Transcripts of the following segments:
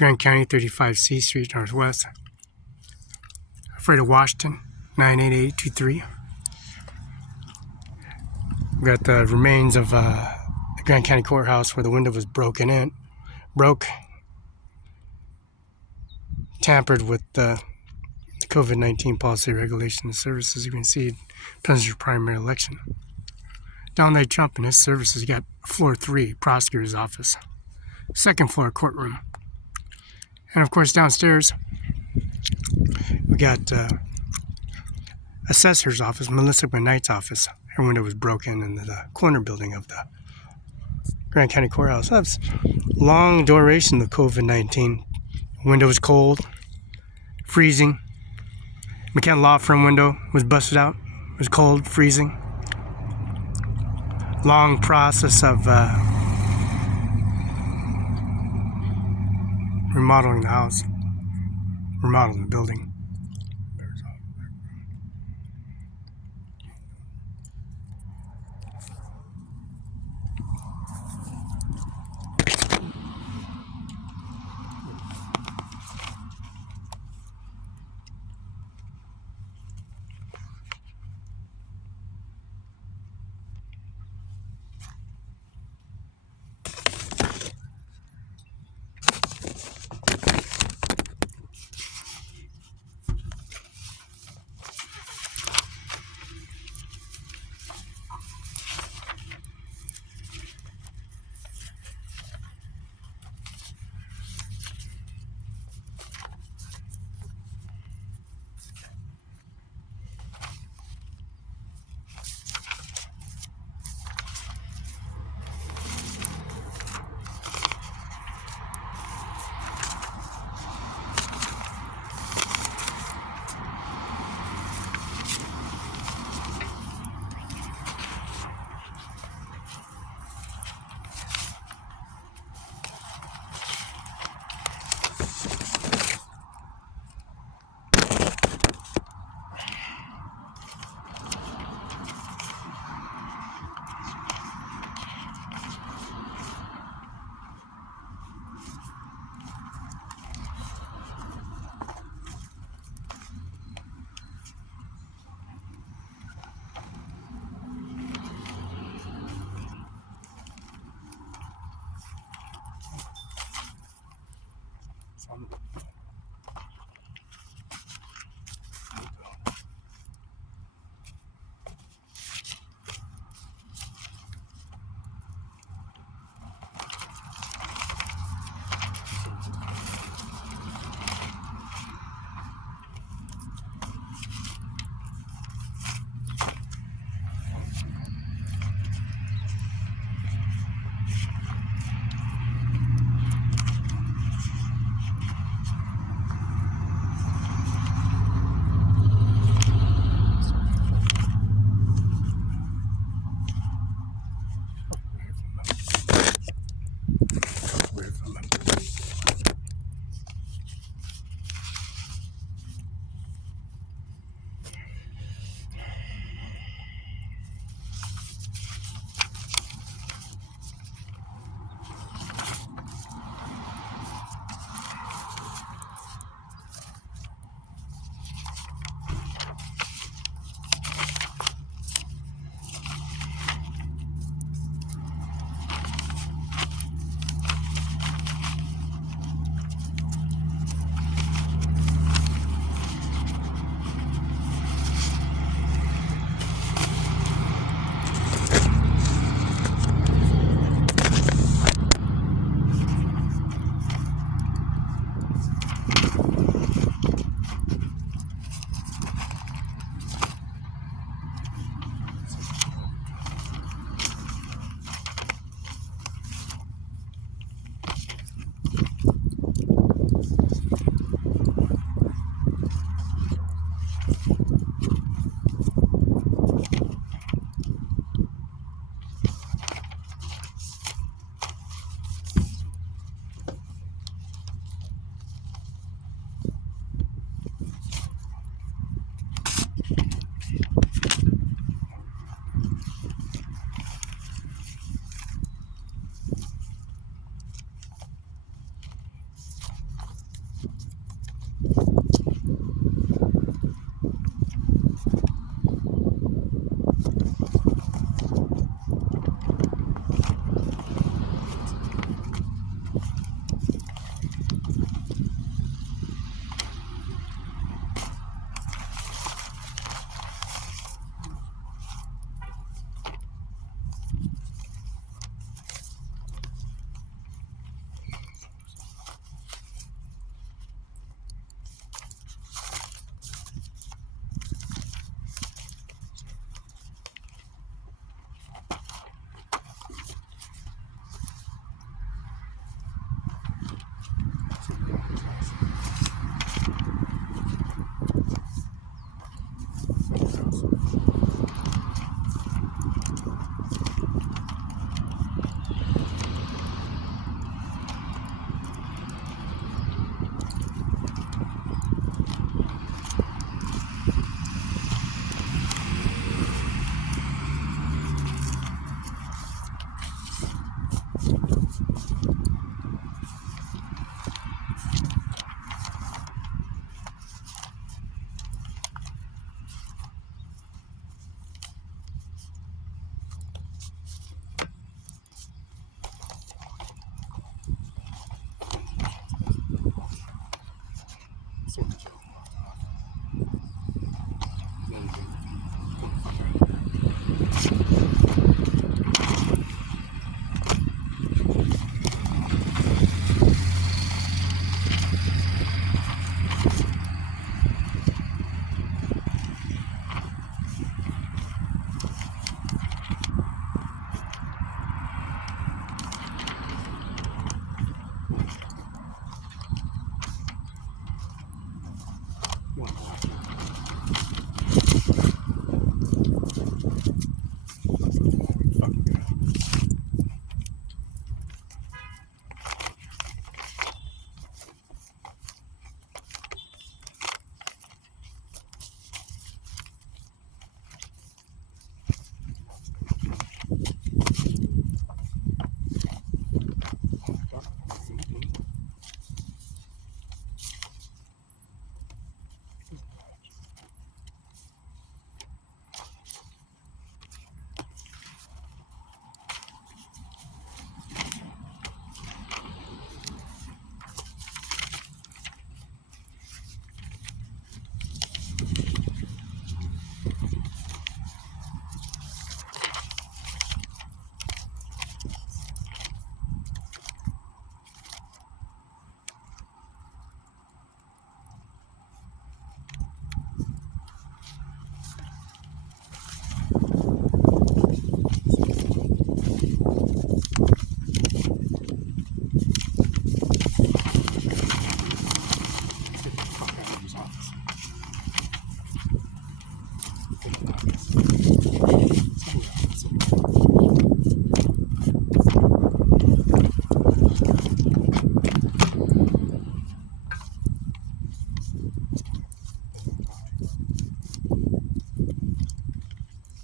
Grand County, 35 C Street Northwest. Freight of Washington, 98823. We got the remains of the Grand County Courthouse where the window was tampered with the COVID-19 policy, regulation, and services. You can see President's primary election. Donald Trump and his services. You got floor 3, prosecutor's office, second floor courtroom, and of course downstairs we got assessor's office, Melissa McKnight's office. Her window was broken in the corner building of the Grand County Courthouse. That's long duration of COVID-19. Window was cold, freezing. McKenna Law Firm window was busted out. It was cold, freezing. Long process of remodeling the house, remodeling the building.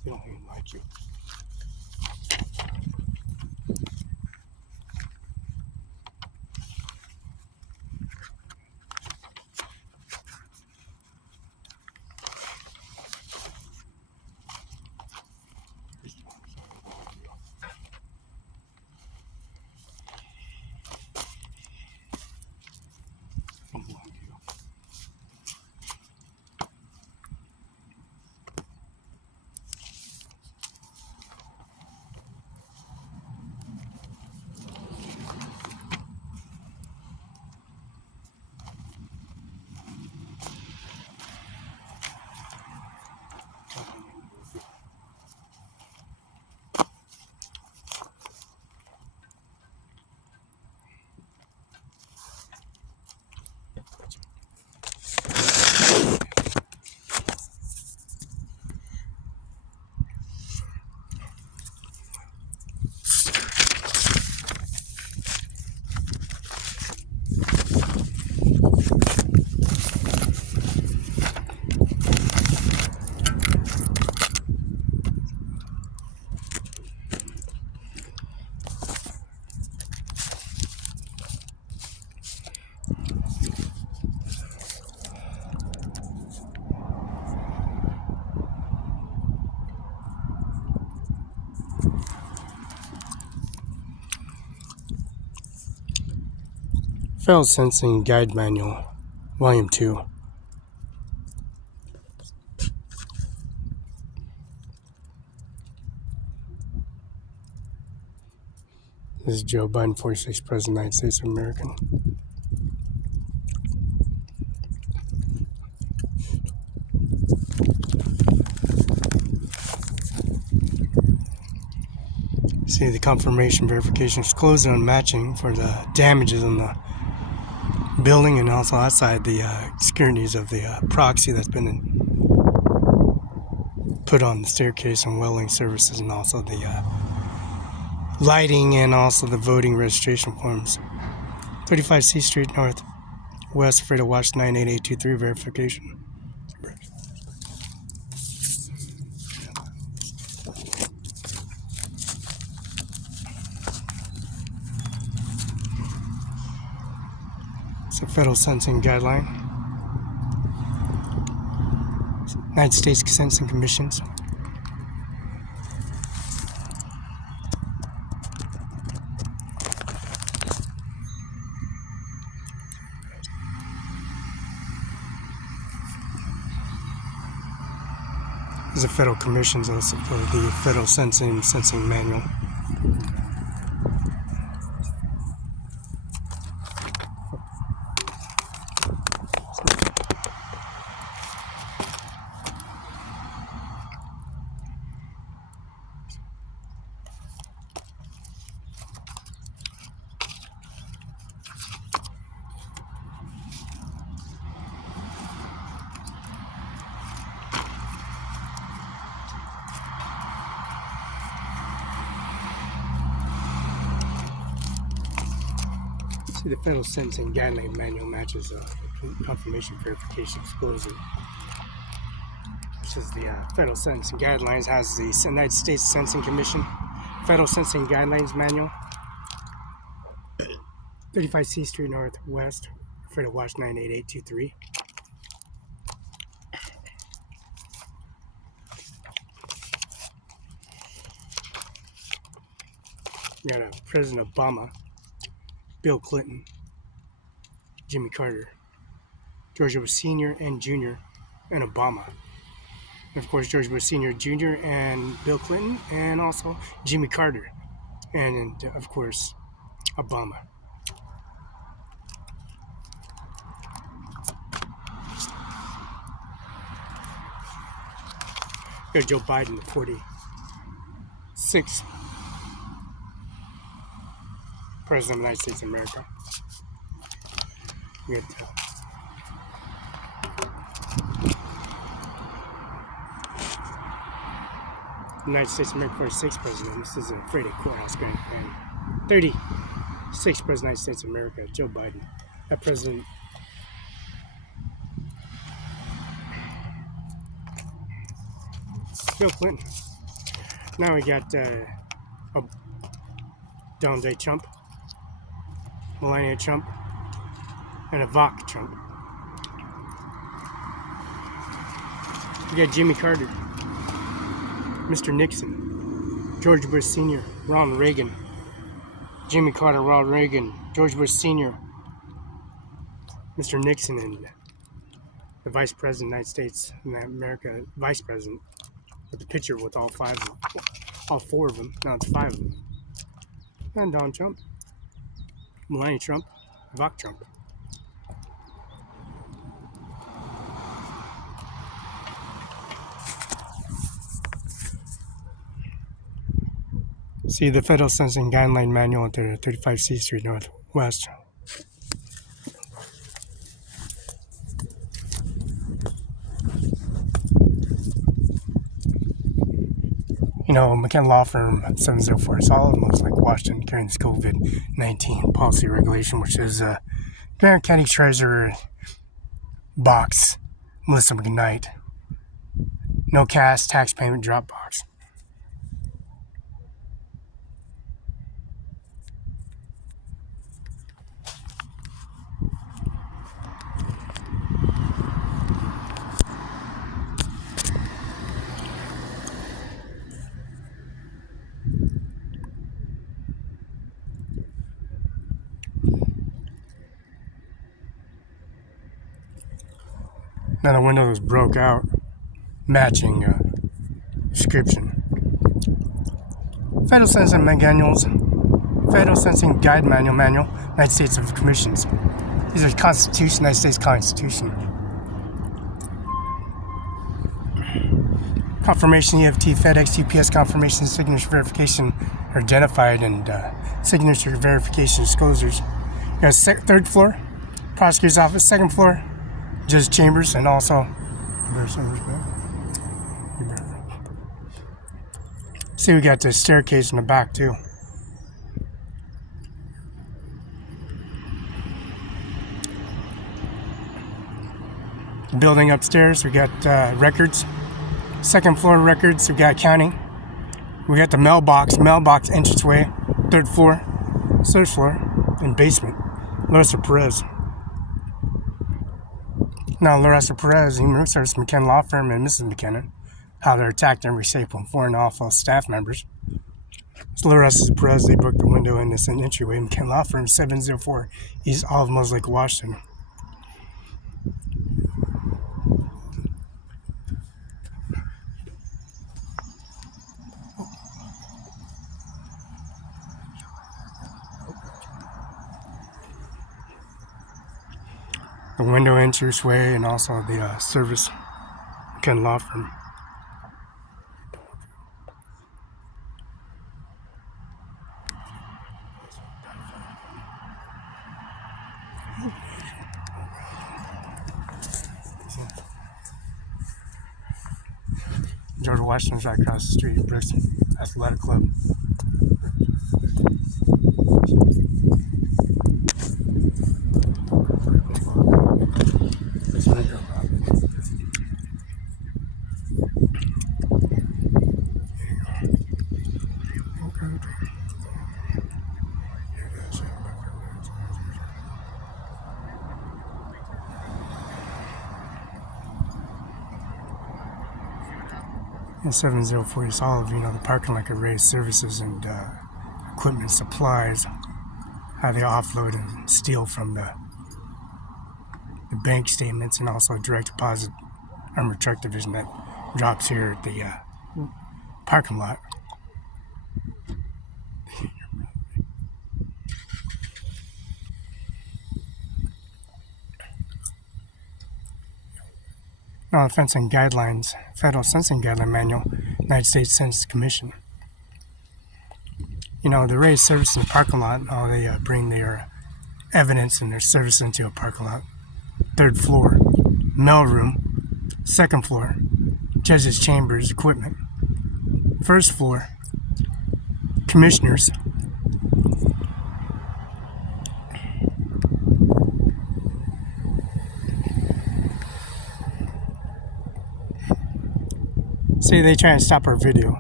They don't even like you. Felix Sensing Guide Manual, Volume 2. This is Joe Biden, 46th President of the United States of America. See, the confirmation verification is closed on matching for the damages on the building and also outside the securities of the proxy that's been put on the staircase and welding services, and also the lighting and also the voting registration forms. 35 C Street North West, Fredo Watch 98823 verification. It's a federal sentencing guideline. United States Sentencing Commissions. is the Federal Commission's also the Federal Sentencing Manual. See, the Federal Sentencing Guideline Manual matches confirmation verification disclosure, which is the Federal Sentencing Guidelines, has the United States Sentencing Commission Federal Sentencing Guidelines Manual, 35 C Street Northwest, Fredo Watch 98823. We got President Obama, Bill Clinton, Jimmy Carter, George Bush Sr. and Jr., and Obama. And of course, George Bush Sr., Jr., and Bill Clinton, and also Jimmy Carter, and of course, Obama. We got Joe Biden, the 46th President of the United States of America. We got United States of America 46th President. This is a Fredo Courthouse Grand Plan. 36th President of the United States of America, Joe Biden. That President Bill Clinton. Now we got Donald J. Trump, Melania Trump, and Ivanka Trump. We got Jimmy Carter, Mr. Nixon, George Bush Sr., Ronald Reagan, Jimmy Carter, Ronald Reagan, George Bush Sr., Mr. Nixon, and the Vice President of the United States of America, Vice President, with the picture with all four of them. Now it's five of them. And Donald Trump, Melania Trump, Ivanka Trump. See the Federal Sentencing Guideline Manual at the 35 C Street Northwest. You know, McKenna Law Firm 704 is all almost like Washington carrying this COVID-19 policy regulation, which is Grand County Treasurer box, Melissa McKnight. No cash, tax payment, drop box. Now the window was broke out, matching description. Federal Sentencing Manuals, Federal Sentencing Guide Manual, United States of Commissions. These are Constitution, United States Constitution. Confirmation, EFT, FedEx, UPS confirmation, signature verification are identified, and signature verification disclosures. You got third floor, prosecutor's office, second floor, Judge Chambers, and also see, we got the staircase in the back too. The building upstairs, we got records. Second floor records, we got accounting. We got the mailbox entranceway, third floor, and basement. Larissa Perez. Now, Larissa Perez, Human Resources, McKenna Law Firm, and Mrs. McKenna, how they're attacked and reshaped foreign awful staff members. So Larissa Perez, they broke the window in this entryway. McKenna Law Firm, 704 East Olive Mills Lake, Washington. window entranceway, and also the service Ken law firm. George Washington's right across the street, Brooks Athletic Club. In 7040 Olive, the parking lot could raise services and equipment supplies, how they offload and steal from the bank statements, and also direct deposit armored truck division that drops here at the parking lot. Now, fencing guidelines, Federal Fencing Guideline Manual, United States Census Commission. They raise service in the parking lot. They bring their evidence and their service into a parking lot. 3rd floor, mailroom. 2nd floor, judges' chambers, equipment. 1st floor, commissioners. See, they try and stop our video.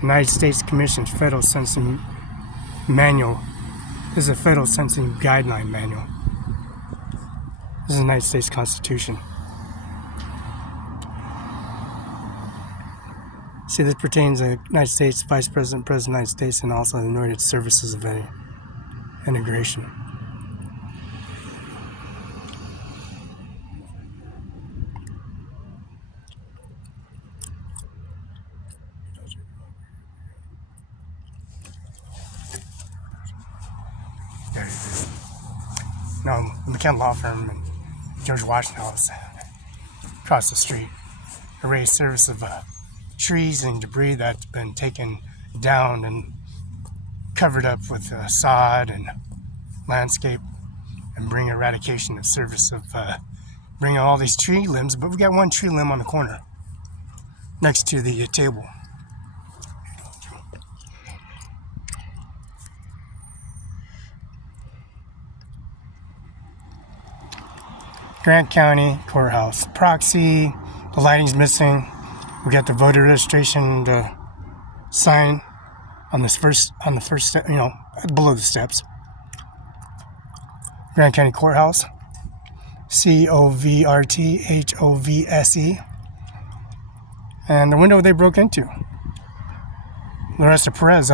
United States Commission's Federal Census Manual. This is a Federal Census Guideline Manual. This is the United States Constitution. See, this pertains to the United States Vice President, President of the United States, and also the United Services of Integration. The McKen Law Firm and George Washington House across the street. They raise service of trees and debris that's been taken down and covered up with sod and landscape, and bring eradication of service of bringing all these tree limbs. But we got one tree limb on the corner next to the table. Grant County Courthouse. Proxy, the lighting's missing. We got the voter registration sign on the first step, below the steps. Grant County Courthouse. COVRTHOVSE. And the window they broke into. Larissa Perez,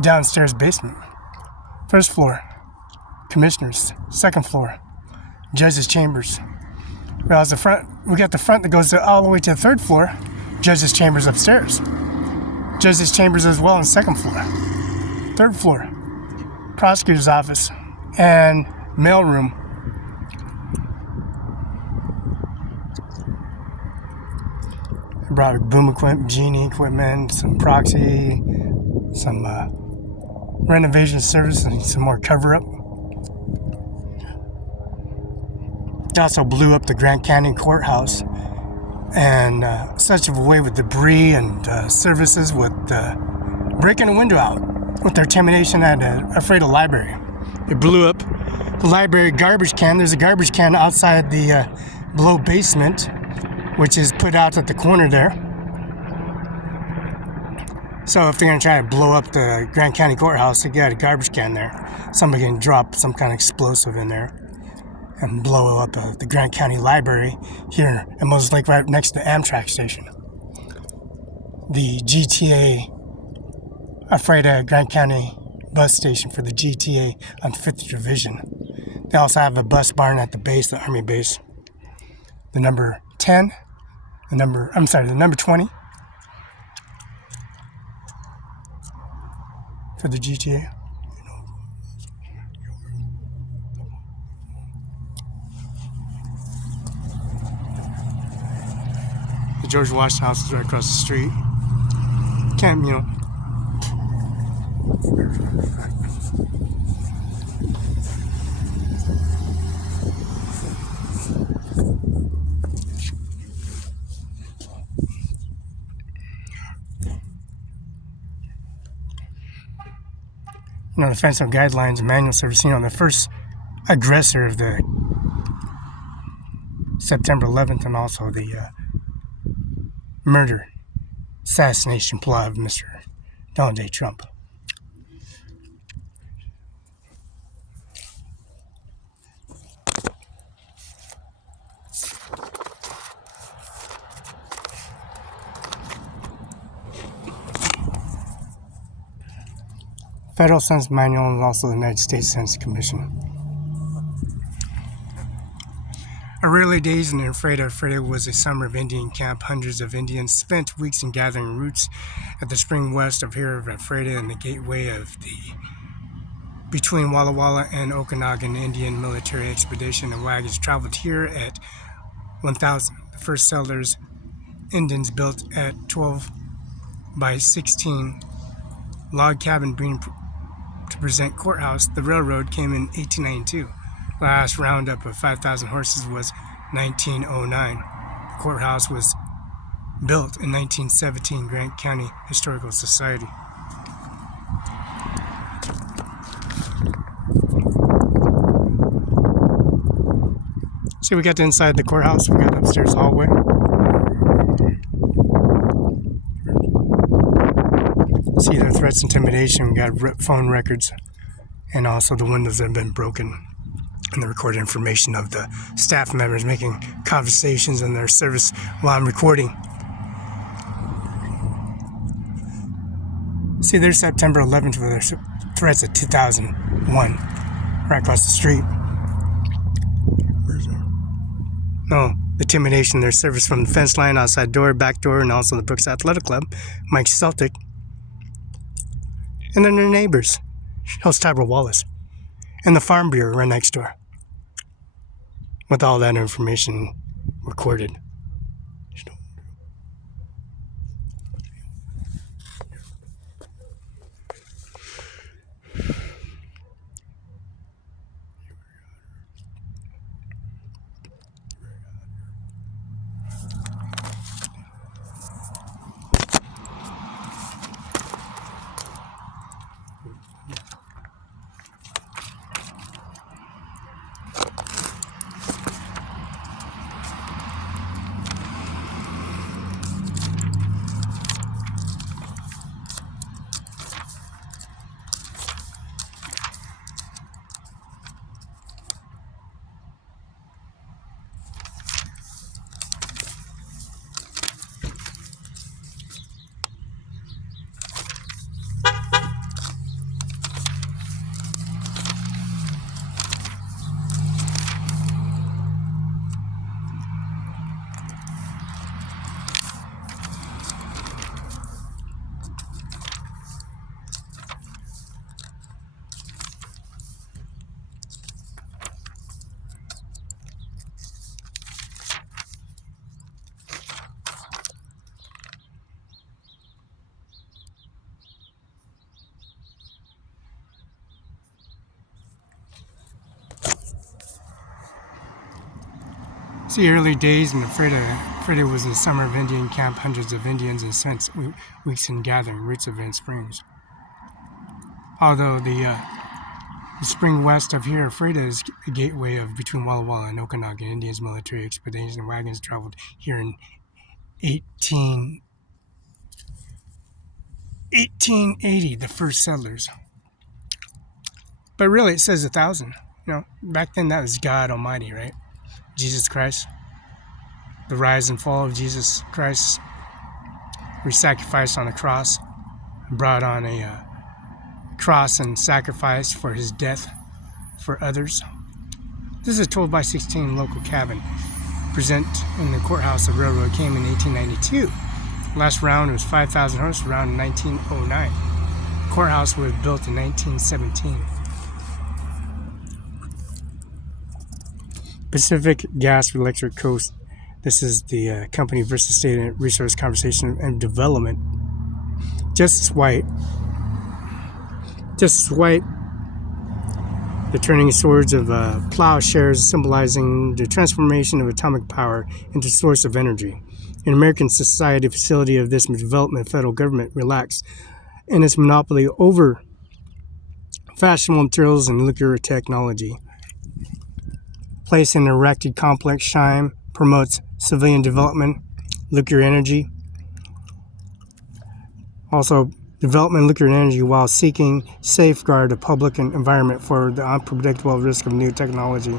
downstairs basement. 1st floor, commissioners. 2nd floor, judges' chambers. We got the front that goes all the way to the 3rd floor, judges' chambers upstairs. Judges' chambers as well on 2nd floor. 3rd floor, prosecutor's office and mailroom. I brought boom equipment, genie equipment, some proxy, some renovation service, and some more cover-up. They also blew up the Grant County Courthouse and such a way with debris and services with breaking a window out with their termination at Afraid of Library. It blew up the library garbage can. There's a garbage can outside the below basement, which is put out at the corner there. So if they're going to try to blow up the Grant County Courthouse, they got a garbage can there. Somebody can drop some kind of explosive in there and blow up the Grant County Library here in Moses Lake, right next to the Amtrak station. The GTA, Afraida Grant County bus station for the GTA on 5th Division. They also have a bus barn at the base, the Army base. The number 10, the number 20 for the GTA. George Washington House is right across the street. Can't, the offensive guidelines and manual service, the first aggressor of the September 11th and also the murder, assassination plot of Mr. Donald J. Trump. Federal Census Manual and also the United States Census Commission. Early days in Ephrata was a summer of Indian camp. Hundreds of Indians spent weeks in gathering roots at the spring west of here of Ephrata and the gateway of the between Walla Walla and Okanagan Indian military expedition and wagons traveled here at 1000. The first settlers, Indians, built at 12 by 16 log cabin being to present courthouse. The railroad came in 1892. Last roundup of 5,000 horses was 1909. The courthouse was built in 1917, Grant County Historical Society. See, we got to inside the courthouse. We got upstairs hallway. See the threats, intimidation. We got phone records, and also the windows that have been broken, and the recorded information of the staff members making conversations in their service while I'm recording. See, there's September 11th with their threats at 2001, right across the street. No, intimidation, their service from the fence line, outside door, back door, and also the Brooks Athletic Club, Mike Celtic, and then their neighbors, Hills Tabor Wallace, and the Farm Bureau right next door, with all that information recorded. See, early days in Ephrata was the summer of Indian camp. Hundreds of Indians and spent weeks in gathering roots of Van Springs. Although the spring west of here, Ephrata is a gateway of between Walla Walla and Okanagan Indians military expeditions and wagons traveled here in 1880, the first settlers. But really, it says 1,000. Back then that was God Almighty, right? Jesus Christ, the rise and fall of Jesus Christ, re-sacrificed on the cross, brought on a cross and sacrifice for his death for others. This is a 12 by 16 local cabin present in the courthouse of railroad came in 1892. Last round was 5,000 horses around in 1909. Courthouse was built in 1917. Pacific Gas Electric Coast This is the Company versus State Resource Conservation and Development. Justice White, the turning swords of plowshares symbolizing the transformation of atomic power into source of energy. In American society, facility of this development, federal government relaxed in its monopoly over fashionable materials and nuclear technology. Placed in an erected complex, CIMARON promotes civilian development, nuclear energy. Also, development of nuclear energy while seeking safeguard the public and environment for the unpredictable risk of new technology.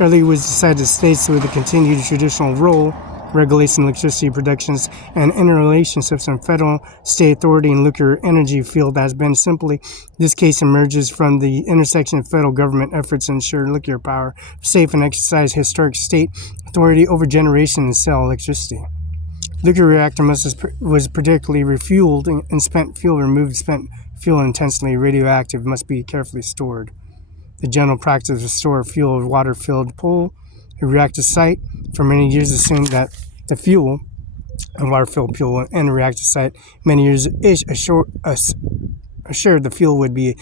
Early was decided to states with a continued traditional role, regulation electricity productions, and interrelationships in federal, state authority and nuclear energy field has been simply. This case emerges from the intersection of federal government efforts to ensure nuclear power, safe and exercise historic state authority over generation and sell electricity. Nuclear reactor was particularly refueled and spent fuel removed. Spent fuel intensely radioactive must be carefully stored. The general practice of store fuel of water-filled pool, a reactor site, for many years assumed that the fuel, a water-filled fuel and a reactor site, many years assured the fuel would be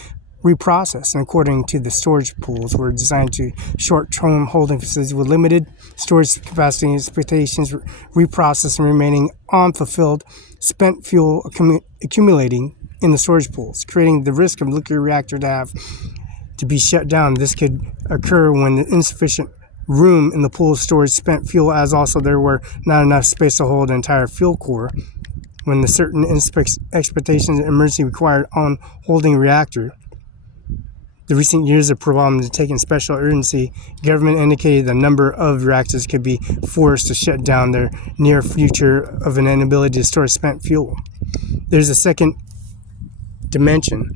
reprocessed, and according to the storage pools were designed to short-term holding facilities with limited storage capacity expectations, reprocessed and remaining unfulfilled spent fuel accumulating in the storage pools, creating the risk of nuclear reactor to be shut down. This could occur when the insufficient room in the pool storage spent fuel, as also there were not enough space to hold the entire fuel core. When the certain expectations of emergency required on holding a reactor. The recent years of problem to taking special urgency, government indicated the number of reactors could be forced to shut down their near future of an inability to store spent fuel. There's a second dimension.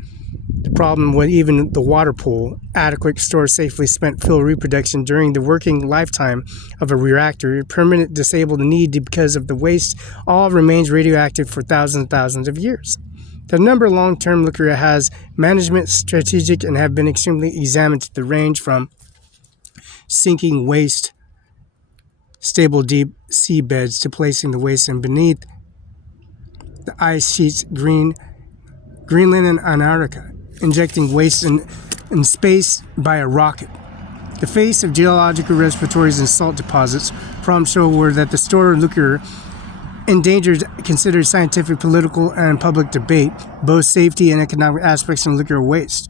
The problem with even the water pool, adequate store safely spent fuel reproduction during the working lifetime of a reactor, permanent disabled need because of the waste, all remains radioactive for thousands and thousands of years. The number of long-term nuclear has management strategic and have been extremely examined to the range from sinking waste, stable deep sea beds to placing the waste in beneath the ice sheets, Greenland and Antarctica, injecting waste in space by a rocket. The face of geological reservoirs and salt deposits, problems show were that the store of nuclear endangered considered scientific, political, and public debate, both safety and economic aspects of nuclear waste.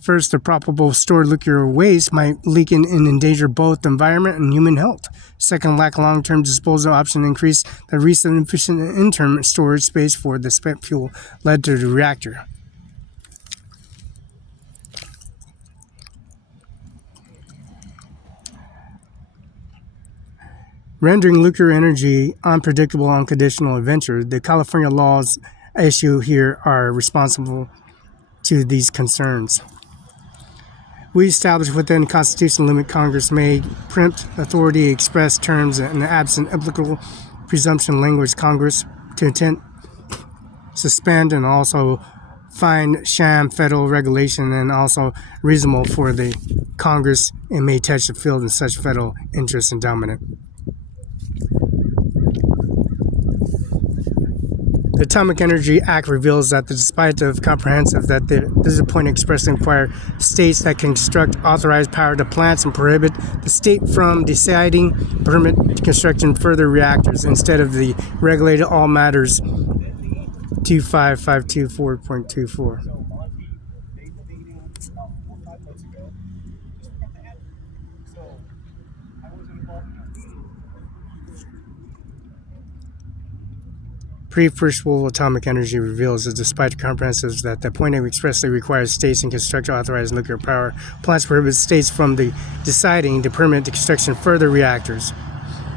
First, the probable stored nuclear waste might leak and endanger both the environment and human health. Second, lack of long-term disposal option increased the risk of inefficient interim storage space for the spent fuel led to the reactor. Rendering nuclear energy unpredictable, unconditional adventure, the California laws issue here are responsible to these concerns. We establish within constitutional limit Congress may preempt authority, express terms, and absent applicable presumption language Congress to intent, suspend, and also find sham federal regulation and also reasonable for the Congress and may touch the field in such federal interest and dominant. The Atomic Energy Act reveals that despite the comprehensive that this is a point expressly require states that construct authorized power to plants and prohibit the state from deciding permit construction further reactors instead of the regulated all matters 25524.24. Pre-First World Atomic Energy reveals that despite the comprehensive that the point expressly requires states and construct authorized nuclear power plants prohibit states from deciding to permit the construction of further reactors.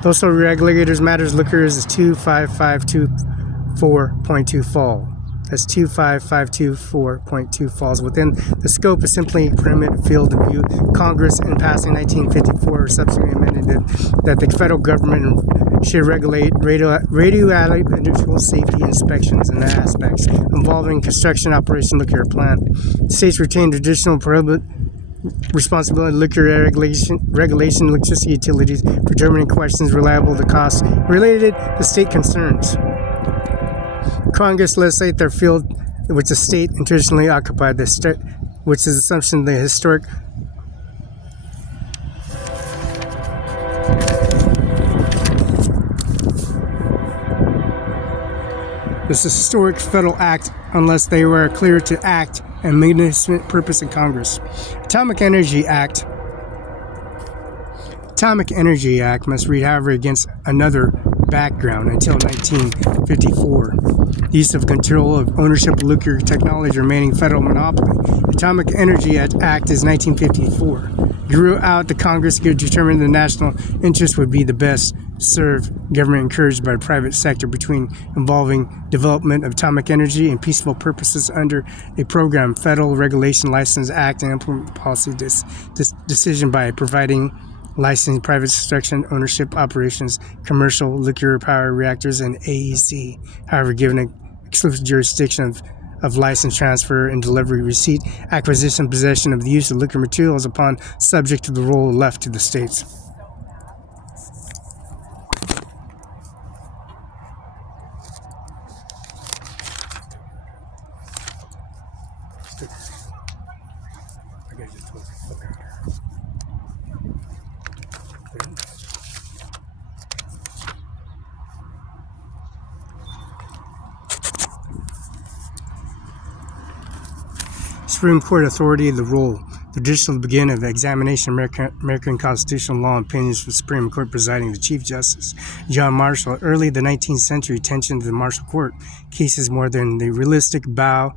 Those regulators matters nuclear is 25524.2 fall. That's 25524.2 falls within the scope of simply permit field of view. Congress in passing 1954 or subsequently amended that the federal government should regulate radioactive industrial safety inspections and aspects involving construction operation nuclear plant. States retain traditional responsibility, liquor regulation, electricity utilities, procurement questions, reliable the costs related to state concerns. Congress legislate their field, which the state traditionally occupied, which is assumption the historic federal act unless they were clear to act and magnificent purpose in Congress. Atomic Energy Act must read, however, against another background until 1954. The use of control of ownership of nuclear technology remaining federal monopoly. Atomic Energy Act is 1954. Grew out the Congress to determine the national interest would be the best served government encouraged by the private sector between involving development of atomic energy and peaceful purposes under a program, Federal Regulation License Act, and implement policy decision by providing licensing, private construction, ownership, operations, commercial nuclear power reactors, and AEC. However, given an exclusive jurisdiction of license transfer and delivery, receipt, acquisition, possession of the use of nuclear materials upon subject to the role left to the states. Supreme Court authority, the role. The traditional beginning of the examination of American constitutional law and opinions for the Supreme Court presiding the Chief Justice, John Marshall. Early the 19th century, attention to the Marshall Court cases more than the realistic bow.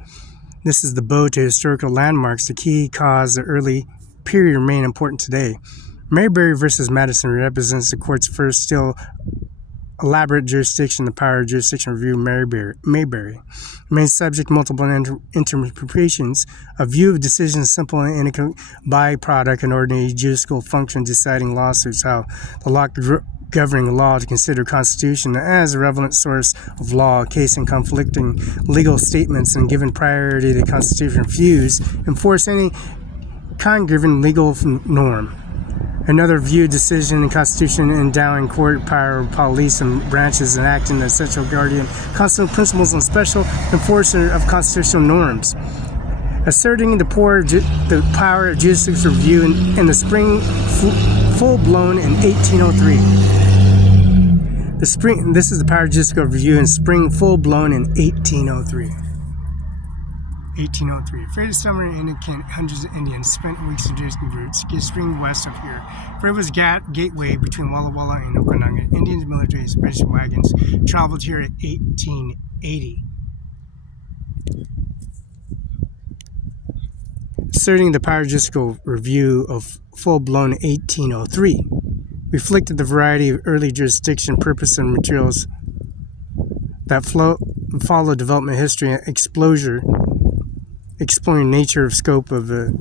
This is the bow to historical landmarks. The key cause the early period remain important today. Mayberry versus Madison represents the court's first still elaborate jurisdiction, the power of jurisdiction review. Mayberry remains subject to multiple interpretations. A view of decisions simple and a byproduct and ordinary judicial function deciding lawsuits, how the law governing law to consider constitution as a relevant source of law, case and conflicting legal statements, and given priority to constitution views, enforce any kind-given legal norm. Another view decision and constitution endowing court power, police and branches and acting as central guardian, constitutional principles and special enforcer of constitutional norms. Asserting the power of judicial review in the spring full-blown in 1803. This is the power of judicial review in spring full-blown in 1803. 1803. Afraid of summer in Indian camp, hundreds of Indians spent weeks in Jersey routes, spring west of here. For it was gateway between Walla Walla and Okanagan. Indians, military, expedition wagons traveled here at 1880. Asserting the power of judicial review of full-blown 1803, reflected the variety of early jurisdiction, purpose, and materials that follow development history and exploring nature of scope of the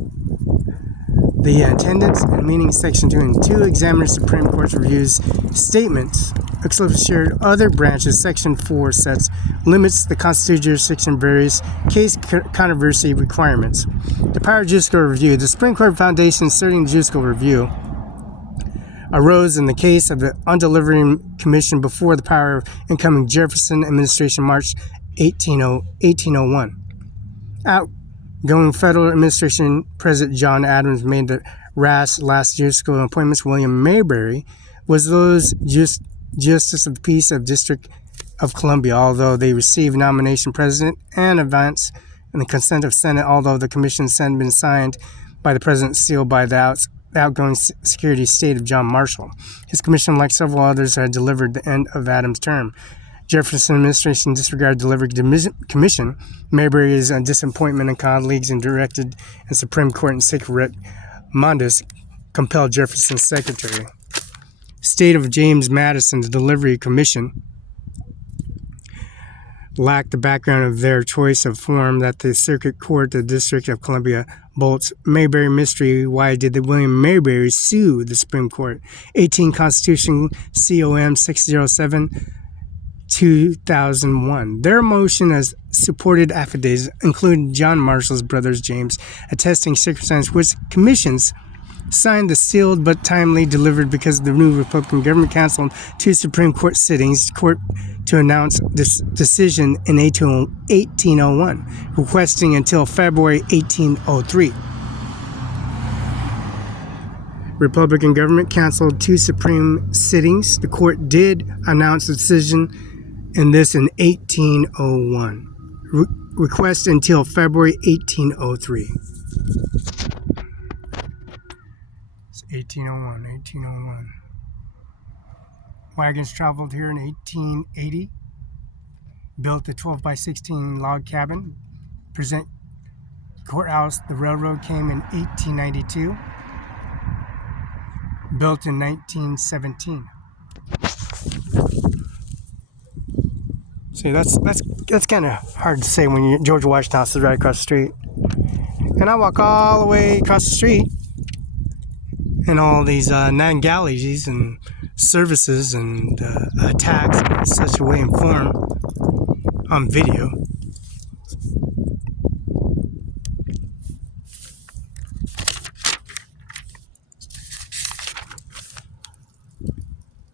attendance and meaning. Section 2 and 2 examines Supreme Court reviews statements exclusively shared other branches. Section 4 sets limits the constitutional jurisdiction various case controversy requirements. The power of judicial review. The Supreme Court foundation asserting judicial review arose in the case of the Undelivering Commission before the power of incoming Jefferson administration March 1801. Outgoing federal administration President John Adams made the last judicial appointments. William Mayberry was those Justice of the Peace of District of Columbia, although they received nomination President and advance and the consent of Senate, although the commissions had been signed by the President, sealed by the outgoing security state of John Marshall. His commission, like several others, had delivered the end of Adams' term. Jefferson administration disregarded delivery commission. Mayberry's disappointment and colleagues and directed and Supreme Court and Secret Mondes compelled Jefferson's secretary. State of James Madison, the delivery commission lacked the background of their choice of form that the Circuit Court, the District of Columbia, bolts. Mayberry mystery. Why did the William Mayberry sue the Supreme Court? 18 Constitution COM 607 2001. Their motion has supported affidavits, including John Marshall's brothers James, attesting circumstances which commissions signed the sealed but timely delivered because the new Republican government canceled 2 Supreme Court sittings to announce this decision in 1801, requesting until February 1803. Republican government canceled 2 Supreme sittings. The court did announce the decision in 1801. Request until February 1803. It's 1801. Wagons traveled here in 1880. Built a 12 by 16 log cabin. Present courthouse. The railroad came in 1892. Built in 1917. See, that's kind of hard to say when George Washington House is right across the street, and I walk all the way across the street, and all these 9 galleys and services and attacks in such a way and form on video.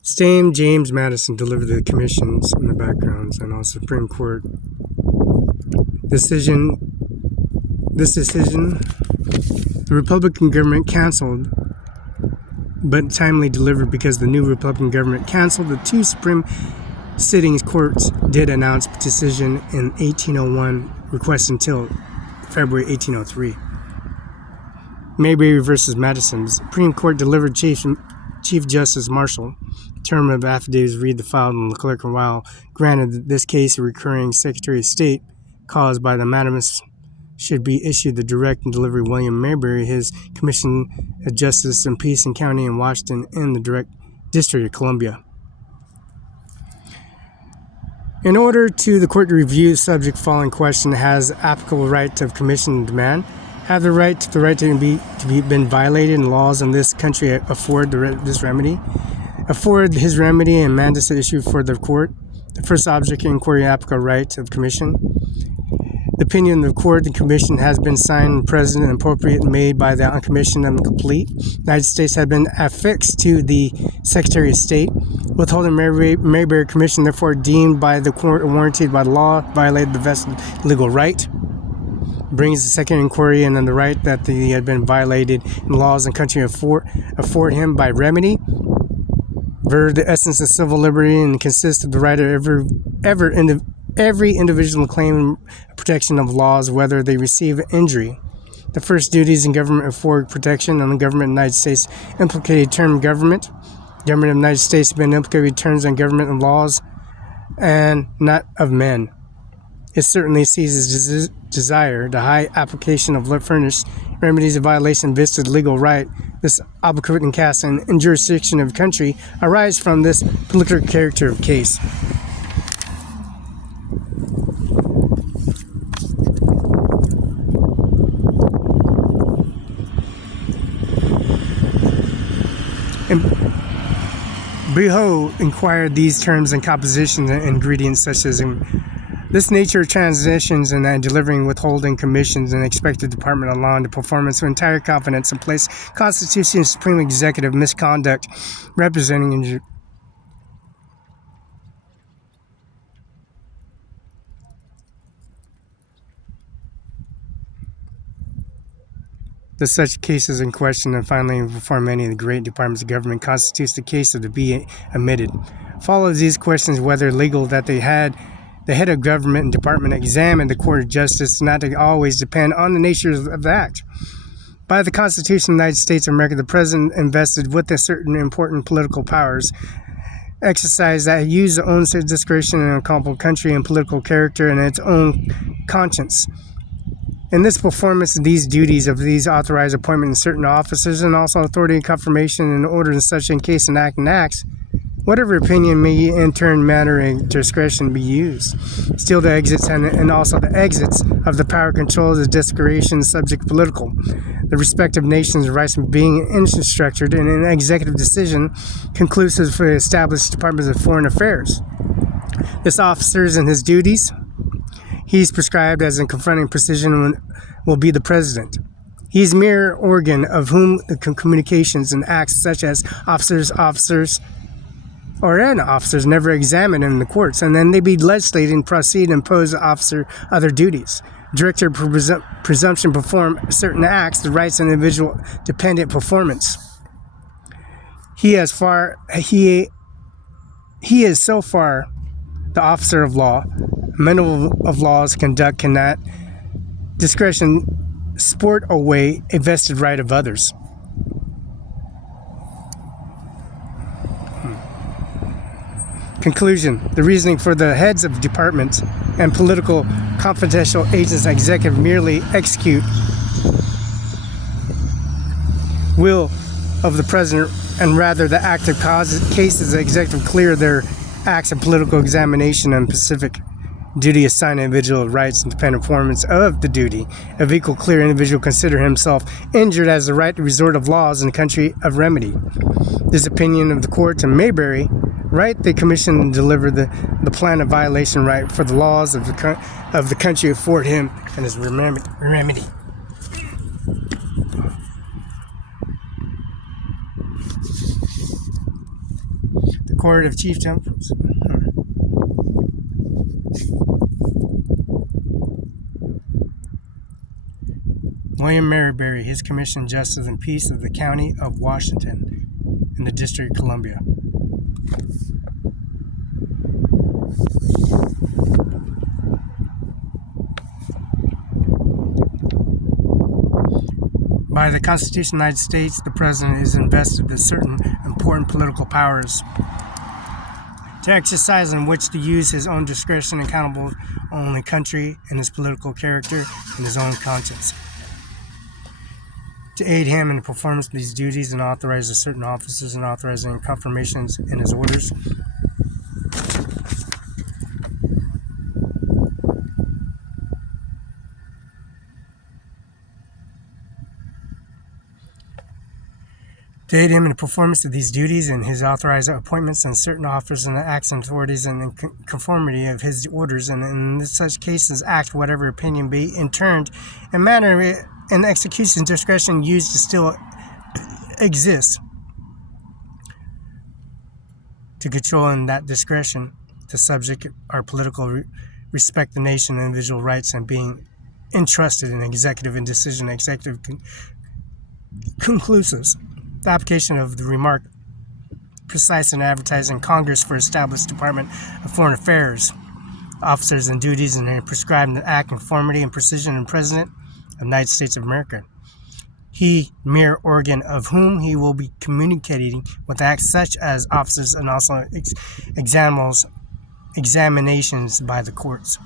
Same James Madison delivered the commissions in the backgrounds and also Supreme Court decision. This decision, the Republican government canceled, but timely delivered because the new Republican government canceled the 2 Supreme sittings. Courts did announce decision in 1801, request until February 1803. Mayberry versus Madison. The Supreme Court delivered Chief Justice Marshall term of affidavits read the file in the clerk, and while granted that this case a recurring Secretary of State caused by the mandamus should be issued the direct and delivery William Mayberry, his commission of justice in Peace and County in Washington in the direct District of Columbia. In order to the court to review the subject following question, has applicable right of commission and demand, have the right to be been violated in laws in this country afford this remedy? Afford his remedy and mandate issue for the court. The first object of inquiry, applicable right of commission. The opinion of the court and commission has been signed, present, and appropriate, and made by the uncommissioned and complete. The United States have been affixed to the Secretary of State. Withholding Mayberry Commission, therefore deemed by the court warranted by the law, violated the vested legal right. Brings the second inquiry and then the right that he had been violated in laws and country afford him by remedy. The essence of civil liberty and consists of the right of every individual claim protection of laws, whether they receive injury. The first duties in government afford protection on the government of the United States implicated term government. Government of the United States has been implicated terms on government and laws and not of men. It certainly sees his desire, the high application of furnished remedies of violation of vested legal right, this obligate and cast and jurisdiction of the country arise from this particular character of case. And Beho inquired these terms and compositions and ingredients such as this nature of transitions and delivering withholding commissions and expected Department of Law and the performance of entire confidence in place Constitution and Supreme Executive misconduct representing the such cases in question and finally before many of the great departments of government constitutes the case of to be omitted. Follows these questions whether legal that they had the head of government and department examined the court of justice not to always depend on the nature of the act. By the Constitution of the United States of America, the President invested with a certain important political powers, exercise that use their own discretion in a comparable country and political character and its own conscience. In this performance of these duties of these authorized appointment in certain officers and also authority and confirmation and orders and such in case an act and acts, whatever opinion may in turn matter and discretion be used. Still the exits and also the exits of the power controls the discretion subject political. The respective nations' rights being infrastructured in an executive decision conclusive for established departments of foreign affairs. This officer's and his duties. He's prescribed as in confronting precision will be the president. He's mere organ of whom the communications and acts such as officers, or officers never examined in the courts, and then they be legislated and proceed and impose the officer other duties. Director presumption perform certain acts, the rights of individual dependent performance. He is so far the officer of law, amendment of laws conduct cannot discretion sport away a vested right of others. Conclusion. The reasoning for the heads of departments and political confidential agents and executive merely execute will of the president, and rather the active cases the executive clear their acts of political examination and specific duty assigned individual rights and dependent performance of the duty of equal clear individual consider himself injured as the right to resort of laws in the country of remedy. This opinion of the court in Mayberry right they commission and deliver the plan of violation right for the laws of the country afford him and his remedy. The Court of Chief Justice. William Mayberry, his commission justice and peace of the county of Washington in the District of Columbia. By the Constitution of the United States, the President is invested with certain important political powers to exercise in which to use his own discretion accountable only country and his political character and his own conscience. To aid him in the performance of these duties and authorize certain officers and authorizing confirmations in his orders. To aid him in the performance of these duties and his authorized appointments and certain officers and acts and authorities and in conformity of his orders, and in such cases act whatever opinion be in turn and manner and execution discretion used to still exist. To control in that discretion the subject our political respect the nation and individual rights and being entrusted in executive and decision executive conclusives. The application of the remark precise and advertising Congress for established Department of Foreign Affairs officers and duties and prescribed in the act conformity and precision and President of the United States of America. He, mere organ of whom he will be communicating with acts such as officers and also examinations by the courts.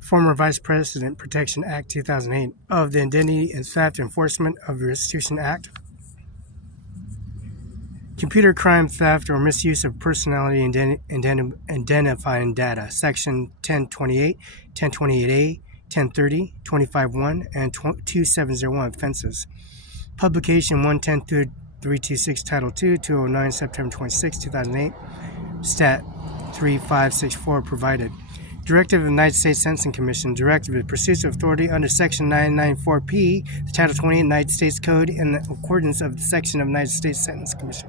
Former Vice President Protection Act 2008 of the Identity and Theft Enforcement of the Restitution Act. Computer crime theft or misuse of personality identifying data, Section 1028, 1028A, 1030, 25.1, and 2701 offenses. Publication 110 326, Title 2, 209, September 26, 2008, Stat 3564 provided. Directive of the United States Sentencing Commission, Directive of Pursuit of Authority under Section 994P, the Title 28 United States Code, in accordance of the section of the United States Sentencing Commission.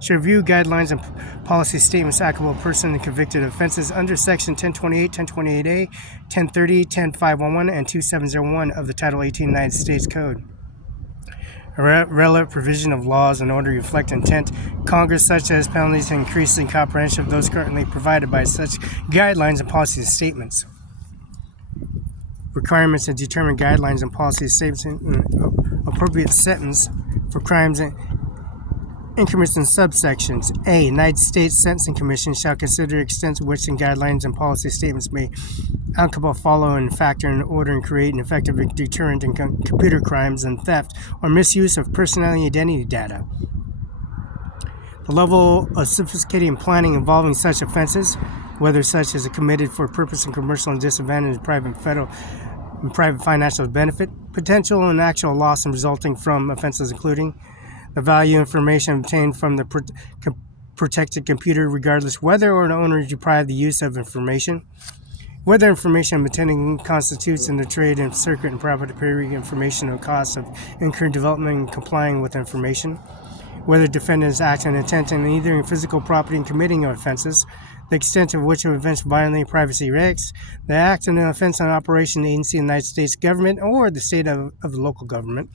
Shall review guidelines and policy statements applicable to person and convicted of offenses under Section 1028, 1028A, 1030, 10511, and 2701 of the Title 18 United States Code. A relevant provision of laws in order to reflect intent Congress, such as penalties and increasing comprehension of those currently provided by such guidelines and policy statements. Requirements to determine guidelines and policy statements in appropriate sentence for crimes and increments and subsections. A. United States Sentencing Commission shall consider the extent to which the guidelines and policy statements may applicable follow and factor in order and create an effective deterrent in computer crimes and theft or misuse of personal identity data. The level of sophisticated planning involving such offenses, whether such as committed for purpose and commercial and disadvantage, private financial benefit, potential and actual loss and resulting from offenses, including the value information obtained from the protected computer, regardless whether or the owner is deprived the use of information, whether information obtaining constitutes in the trade and circuit and proprietary information or costs of incurred development and complying with information, whether defendants act in intent in either in physical property and committing offenses, the extent of which offense violating privacy rights, the act in an offense on operation agency of the United States government or the state of the local government,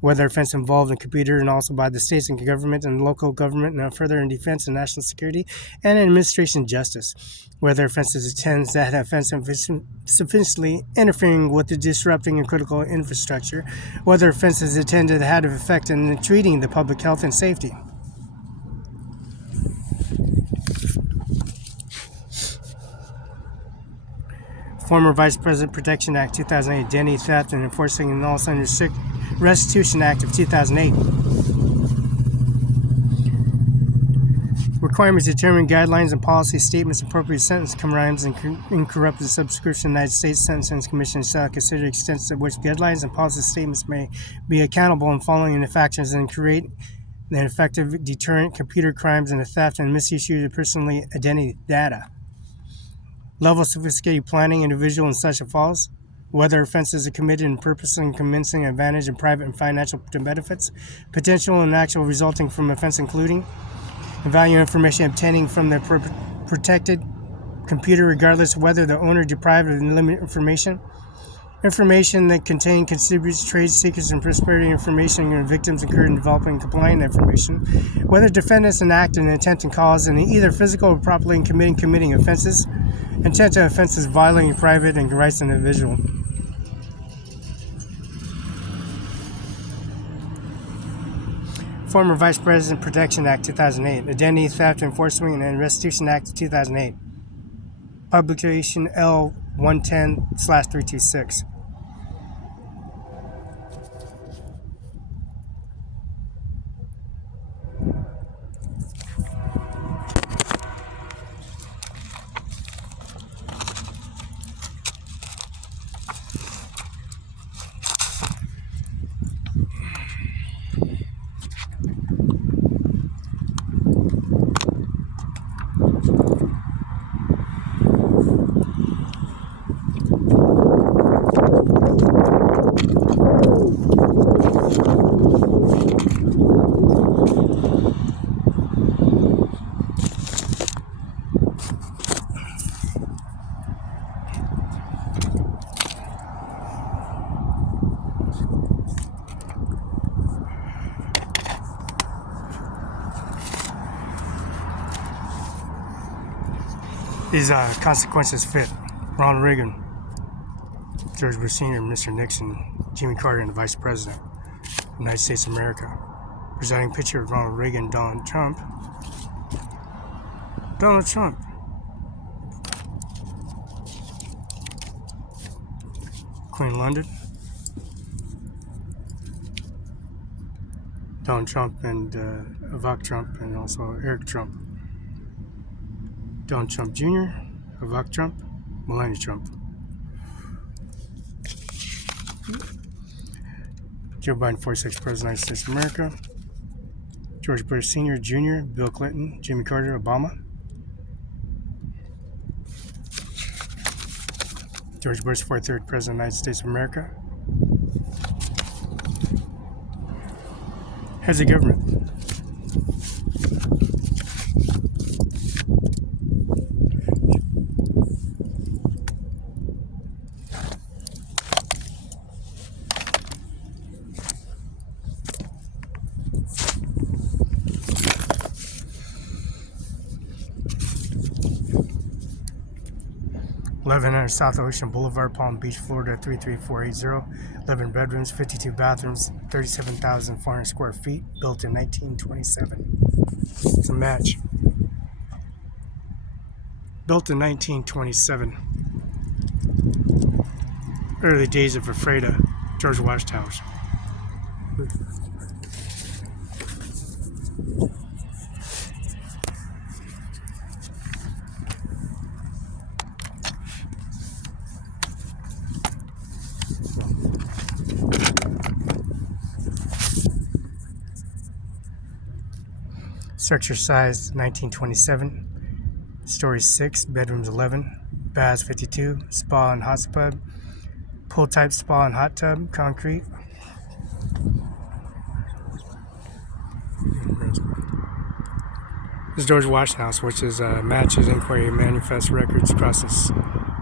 whether offense involved in computer and also by the states and government and local government and further in defense and national security and administration justice, whether offenses attends that offense sufficiently interfering with the disrupting and critical infrastructure, whether offenses attended had an effect in treating the public health and safety. Former Vice President Protection Act 2008, Identity Theft and Enforcing and also under Restitution Act of 2008. Requirements to determine guidelines and policy statements, appropriate sentence crimes, and incorrupted subscription. United States Sentencing Commission shall consider the extent to which guidelines and policy statements may be accountable in following the factors and create an effective deterrent computer crimes and the theft and misuse of personal identity data. Level of sophisticated planning individual and such as falls, whether offenses are committed in purpose and commencing advantage of private and financial benefits, potential and actual resulting from offense, including the value of information obtaining from the protected computer, regardless whether the owner deprived of limited information that contain contributes trade secrets and prosperity information and victims incurred in developing and complying information, whether defendants enact an intent and cause in either physical or properly in committing offenses, intent to offenses violating private and rights of the individual. Former Vice President Protection Act 2008, Identity Theft Enforcement and Restitution Act 2008, Publication L110/326. These consequences fit Ronald Reagan, George Bush Sr., Mr. Nixon, Jimmy Carter, and the Vice President of the United States of America. Presenting picture of Ronald Reagan, Donald Trump. Donald Trump. Queen London. Donald Trump and Ivanka Trump, and also Eric Trump. Donald Trump Jr., Ivanka Trump, Melania Trump. Joe Biden, 46th President of the United States of America. George Bush Sr., Jr., Bill Clinton, Jimmy Carter, Obama. George Bush, 43rd President of the United States of America. Heads of government. (1100) South Ocean Boulevard, Palm Beach, Florida 33480. 11 bedrooms, 52 bathrooms, 37,400 square feet. Built in 1927. It's a match. Built in 1927. Early days of Ephrata, George Watchtowers. Structure size 1927. Story 6, bedrooms 11, baths 52, spa and hot tub, pool type spa and hot tub, concrete. This is George Watchtowers, which is matches inquiry manifest records across the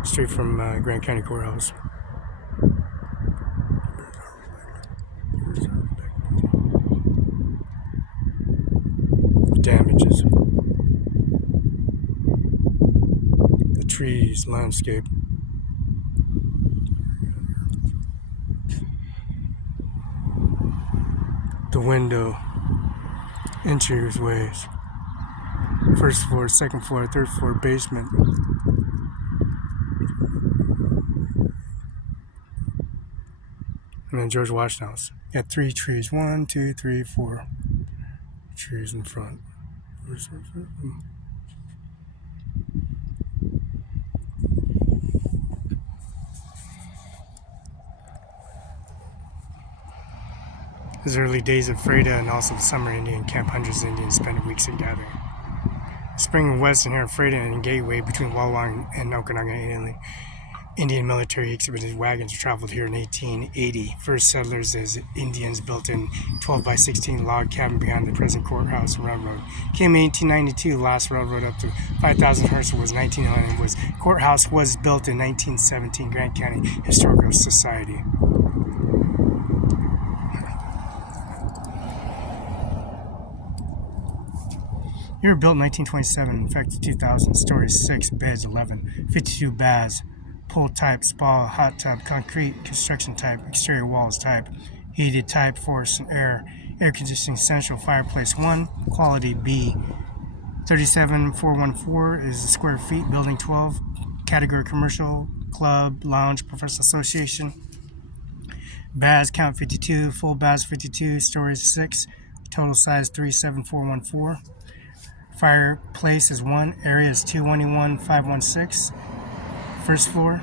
street from Grant County Courthouse. Damages. The trees, landscape. The window, entryways. First floor, second floor, third floor, basement. And then George Watchtowers. Got 3 trees. 1, 2, 3, 4 trees in front. His early days of Ephrata and also the summer Indian camp, hundreds of Indians spent weeks in gathering. Spring and west and here Ephrata and Gateway between Wawa and Okanagan Indian military exhibited wagons traveled here in 1880. First settlers as Indians built in 12-by-16 log cabin behind the present courthouse railroad. Came in 1892, last railroad up to 5,000 horse was 1911. Courthouse was built in 1917, Grant County Historical Society. You were built in 1927, in fact, 2000. Story 6, beds 11, 52 baths, pool type, spa, hot tub, concrete, construction type, exterior walls type, heated type, force and air conditioning central, fireplace 1, quality B. 37414 is the square feet, building 12, category commercial, club, lounge, professional association. Baths count 52, full baths 52, story 6, total size 37414. Fireplace is 1, area is 221,516. First floor.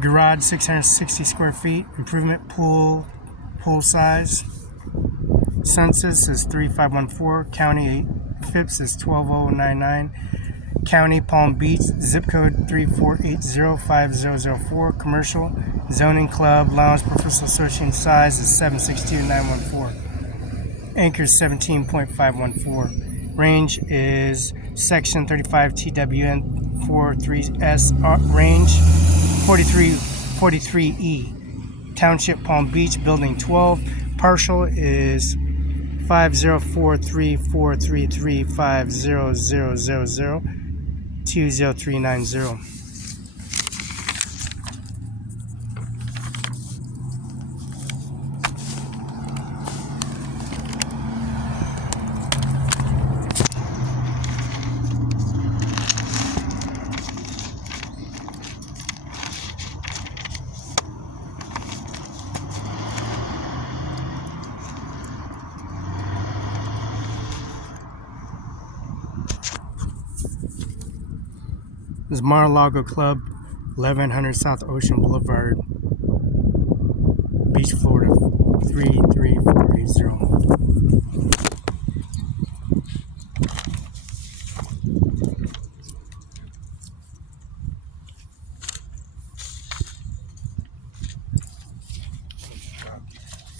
Garage 660 square feet. Improvement pool size. Census is 3514. County FIPS is 12099. County Palm Beach, zip code 34805004. Commercial zoning club lounge professional association size is 762914. Anchor is 17.514. Range is section 35 TWN 43S range 43E. Township Palm Beach, building 12. Partial is 50433500000200390. This is Mar-a-Lago Club, 1100 South Ocean Boulevard, Beach, Florida. 33480.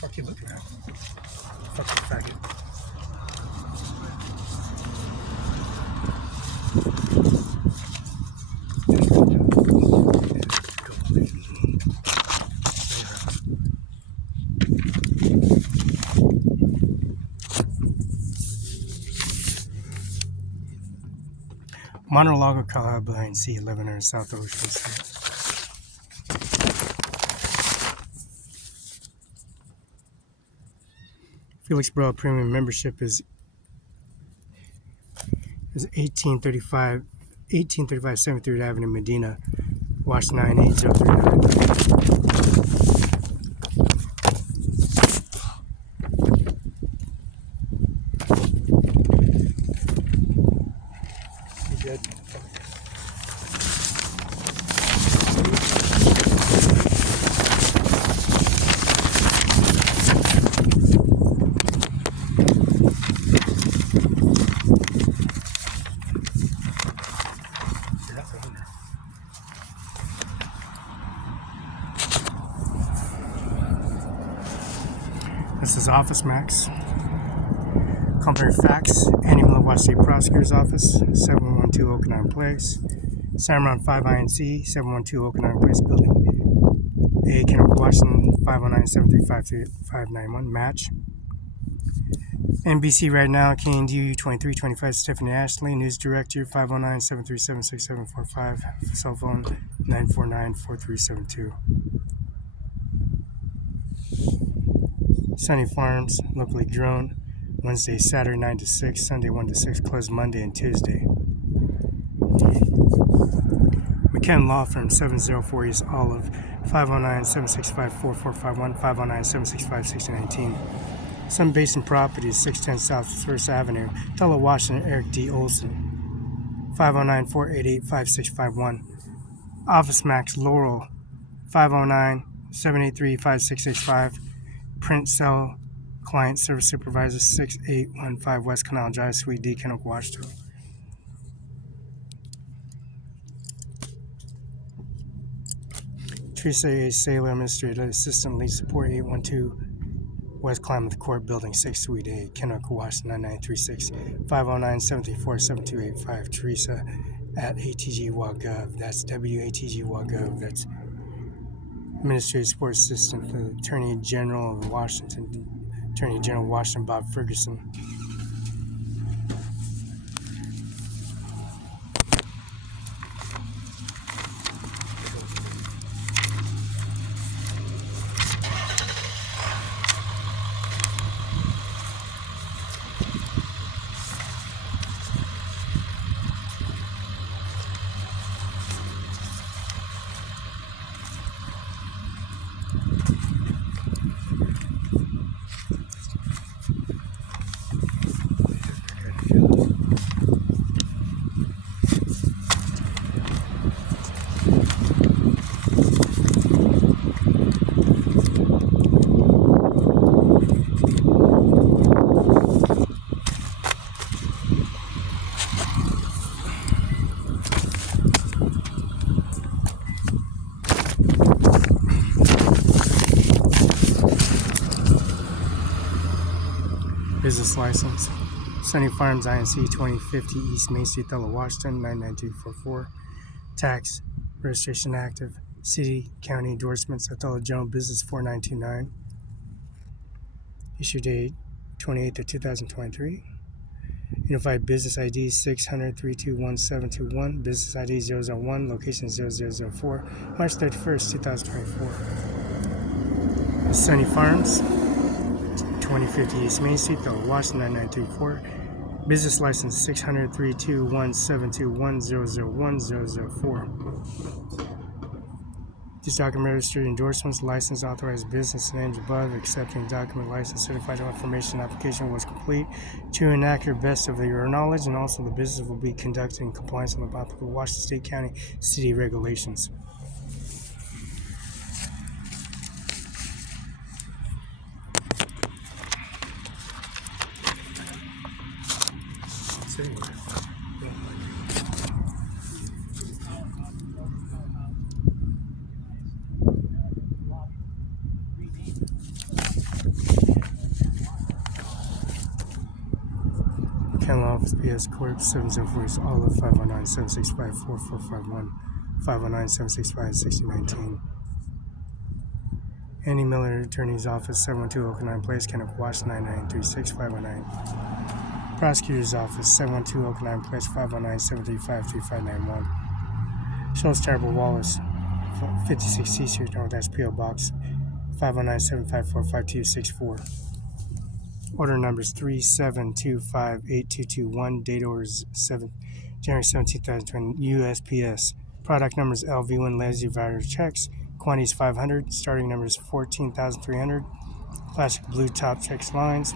Fuck you looking at? Fucking faggot. Monologo Calha behind C 1100 South Ocean Street. Felix Barela Premium membership is 1835 73rd Avenue, Medina, Wash 98039. Good. This is Office Max. Company Facts, Animal Wash State Prosecutor's Office, 712 Okanagan Place. CIMARON5INC, 712 Okanagan Place Building A, Kennewick, Washington, 509-735-591. Match. NBC right now, KNDU 2325, Stephanie Ashley. News Director, 509-737-6745. Cell phone, 949-4372. Sunny Farms, locally grown. Wednesday, Saturday 9 to 6, Sunday 1 to 6, closed Monday and Tuesday. McKenna Law Firm, 704 East Olive, 509-765-4451, 509-765-6019. Sun Basin Properties, 610 South First Avenue, Othello, Washington, Eric D. Olson, 509-488-5651. Office Max Laurel, 509-783-5665. Print Cell Client Service Supervisor, 6815 West Canal Drive, Suite D, Kennewick, Washington. Teresa A. Saylor, Administrative Assistant, Lead Support, 812 West Klamath Court, Building 6, Suite A, Kennewick, Washington, 9936, 509-734-7285. Teresa at atg.gov. That's watg.gov. That's Administrative Support Assistant for the Attorney General of Washington, Attorney General of Washington, Bob Ferguson. Business license. Sunny Farms INC, 2050 East Main Street, Othello, Washington, 99244. Tax. Registration active. City, county endorsements. Othello General Business 4929. Issue date 28th of 2023. Unified Business ID 600-321-721. Business ID 001. Location 0004. March 31st, 2024. Sunny Farms. 2050 East Main Street, Othello, Washington, 9934. Business license 600-321-721-001-004. These document registry endorsements, license, authorized business names above, accepting document license, certified information application was complete to an accurate best of your knowledge, and also the business will be conducted in compliance with applicable Washington State County City regulations. PS Corp 704 Olive 509-765-4451, 509-765-6019. Andy Miller, Attorney's Office, 712 Oakland Place, Kenneth Wash, 9936 509. Prosecutor's Office, 712 Oakland Place, 509-735-3591. Schultz Terrible Wallace, 56 C Street North, that's P.O. Box, 509-754-5264. Order numbers 37258221. Date orders January 17, 2020. USPS. Product numbers LV1 Lazy Rider checks. Quantities 500. Starting numbers 14,300. Plastic blue top checks lines.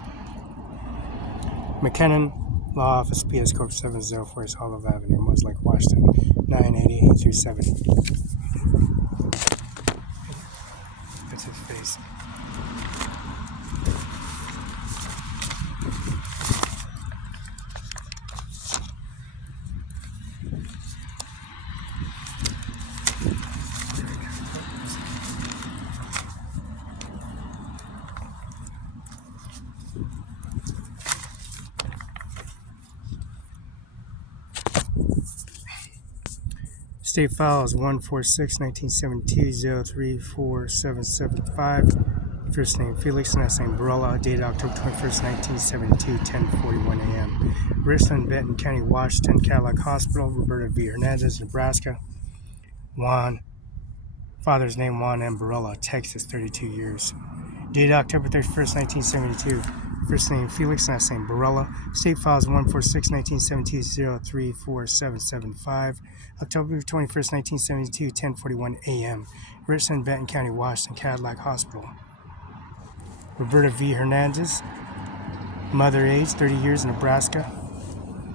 McKinnon Law Office, PS Corp 704 Olive Avenue, Moslake, Washington 98837. That's his face. State files 146-1972-034775. First name Felix, last name Barela, dated October 21st, 1972, 10:41 a.m. Richland, Benton County, Washington, Cadillac Hospital, Roberta V. Hernandez, Nebraska. Juan, father's name Juan M. Barela, Texas, 32 years. Dated October 31st, 1972. First name Felix, last name Barela. State files 146-1972-034775. October 21st, 1972, 10:41 a.m. Richland, Benton County, Washington, Cadillac Hospital. Roberta V. Hernandez. Mother age, 30 years, Nebraska.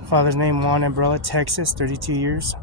Father's name Juan M. Barela, Texas, 32 years.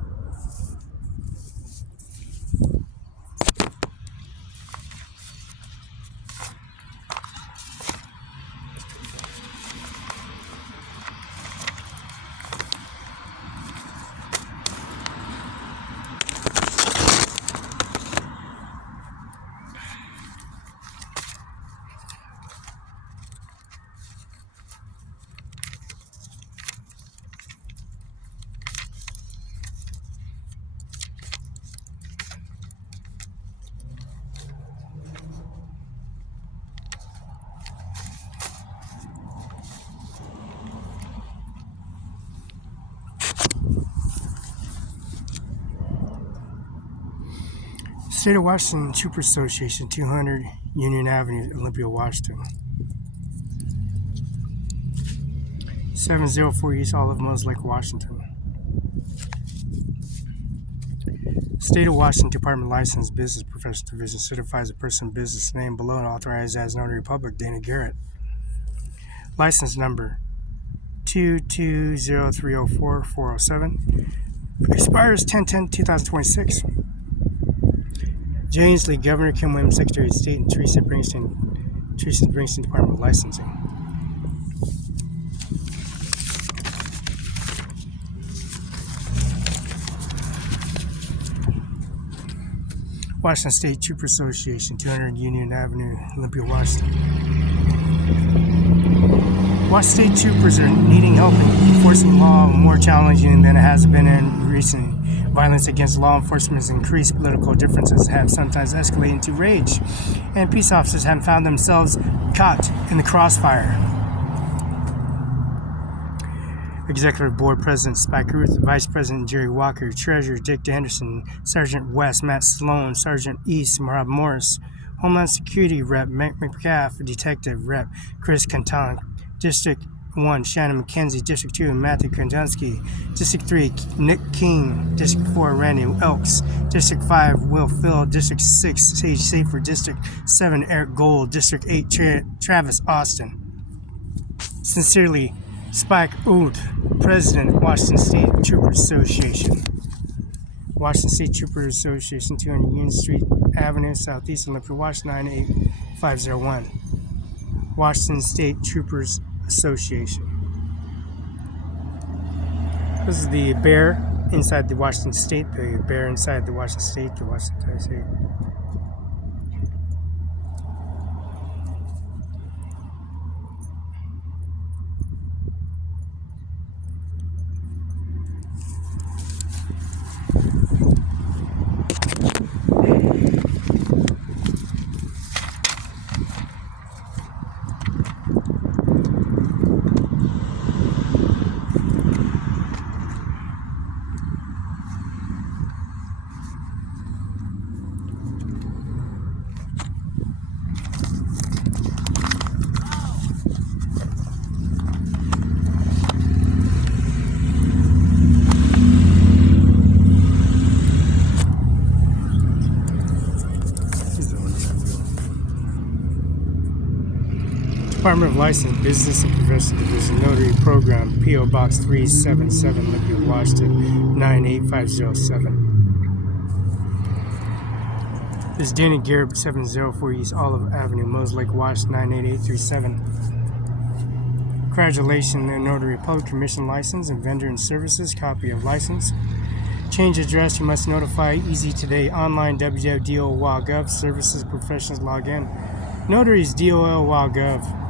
State of Washington Trooper Association, 200 Union Avenue, Olympia, Washington. 704 East Olive, Moslake, Washington. State of Washington Department License Business Professional Division certifies a person business name below and authorized as Notary Public, Dana Garrett. License number 220304407. Expires 10/10/2026. James Lee, Governor Kim Williams, Secretary of State, and Teresa Bringston, Department of Licensing. Washington State Trooper Association, 200 Union Avenue, Olympia, Washington. Washington State Troopers are needing help in enforcing law more challenging than it has been in recently. Violence against law enforcement has increased. Political differences have sometimes escalated into rage, and peace officers have found themselves caught in the crossfire. Executive Board President Spike Ruth, Vice President Jerry Walker, Treasurer Dick Anderson, Sergeant West Matt Sloan, Sergeant East Rob Morris, Homeland Security Rep Mac McCaff, Detective Rep Chris Canton, District 1 Shannon McKenzie, District 2 Matthew Kandunsky, District 3 Nick King, District 4 Randy Elks, District 5 Will Phil, District 6 Sage Safer, District 7 Eric Gold, District 8 Travis Austin. Sincerely, Spike Ruth, President, Washington State Troopers Association. Washington State Troopers Association, 200 Union Street Avenue, Southeast Olympia, Washington, 98501. Washington State Troopers Association. This is the bear inside the Washington State, the bear inside the Washington State, the Washington State. Department of License, Business and Professional Division, Notary Program, P.O. Box 377, Liquid, Washington, 98507. This is Danny Garrett, 704 East Olive Avenue, Mose Lake, Washington, 98837. Congratulations, Notary Public Commission License and Vendor and Services, copy of license. Change address, you must notify Easy Today online, www.dol.gov, services, professionals, log in. Notaries, dol.gov.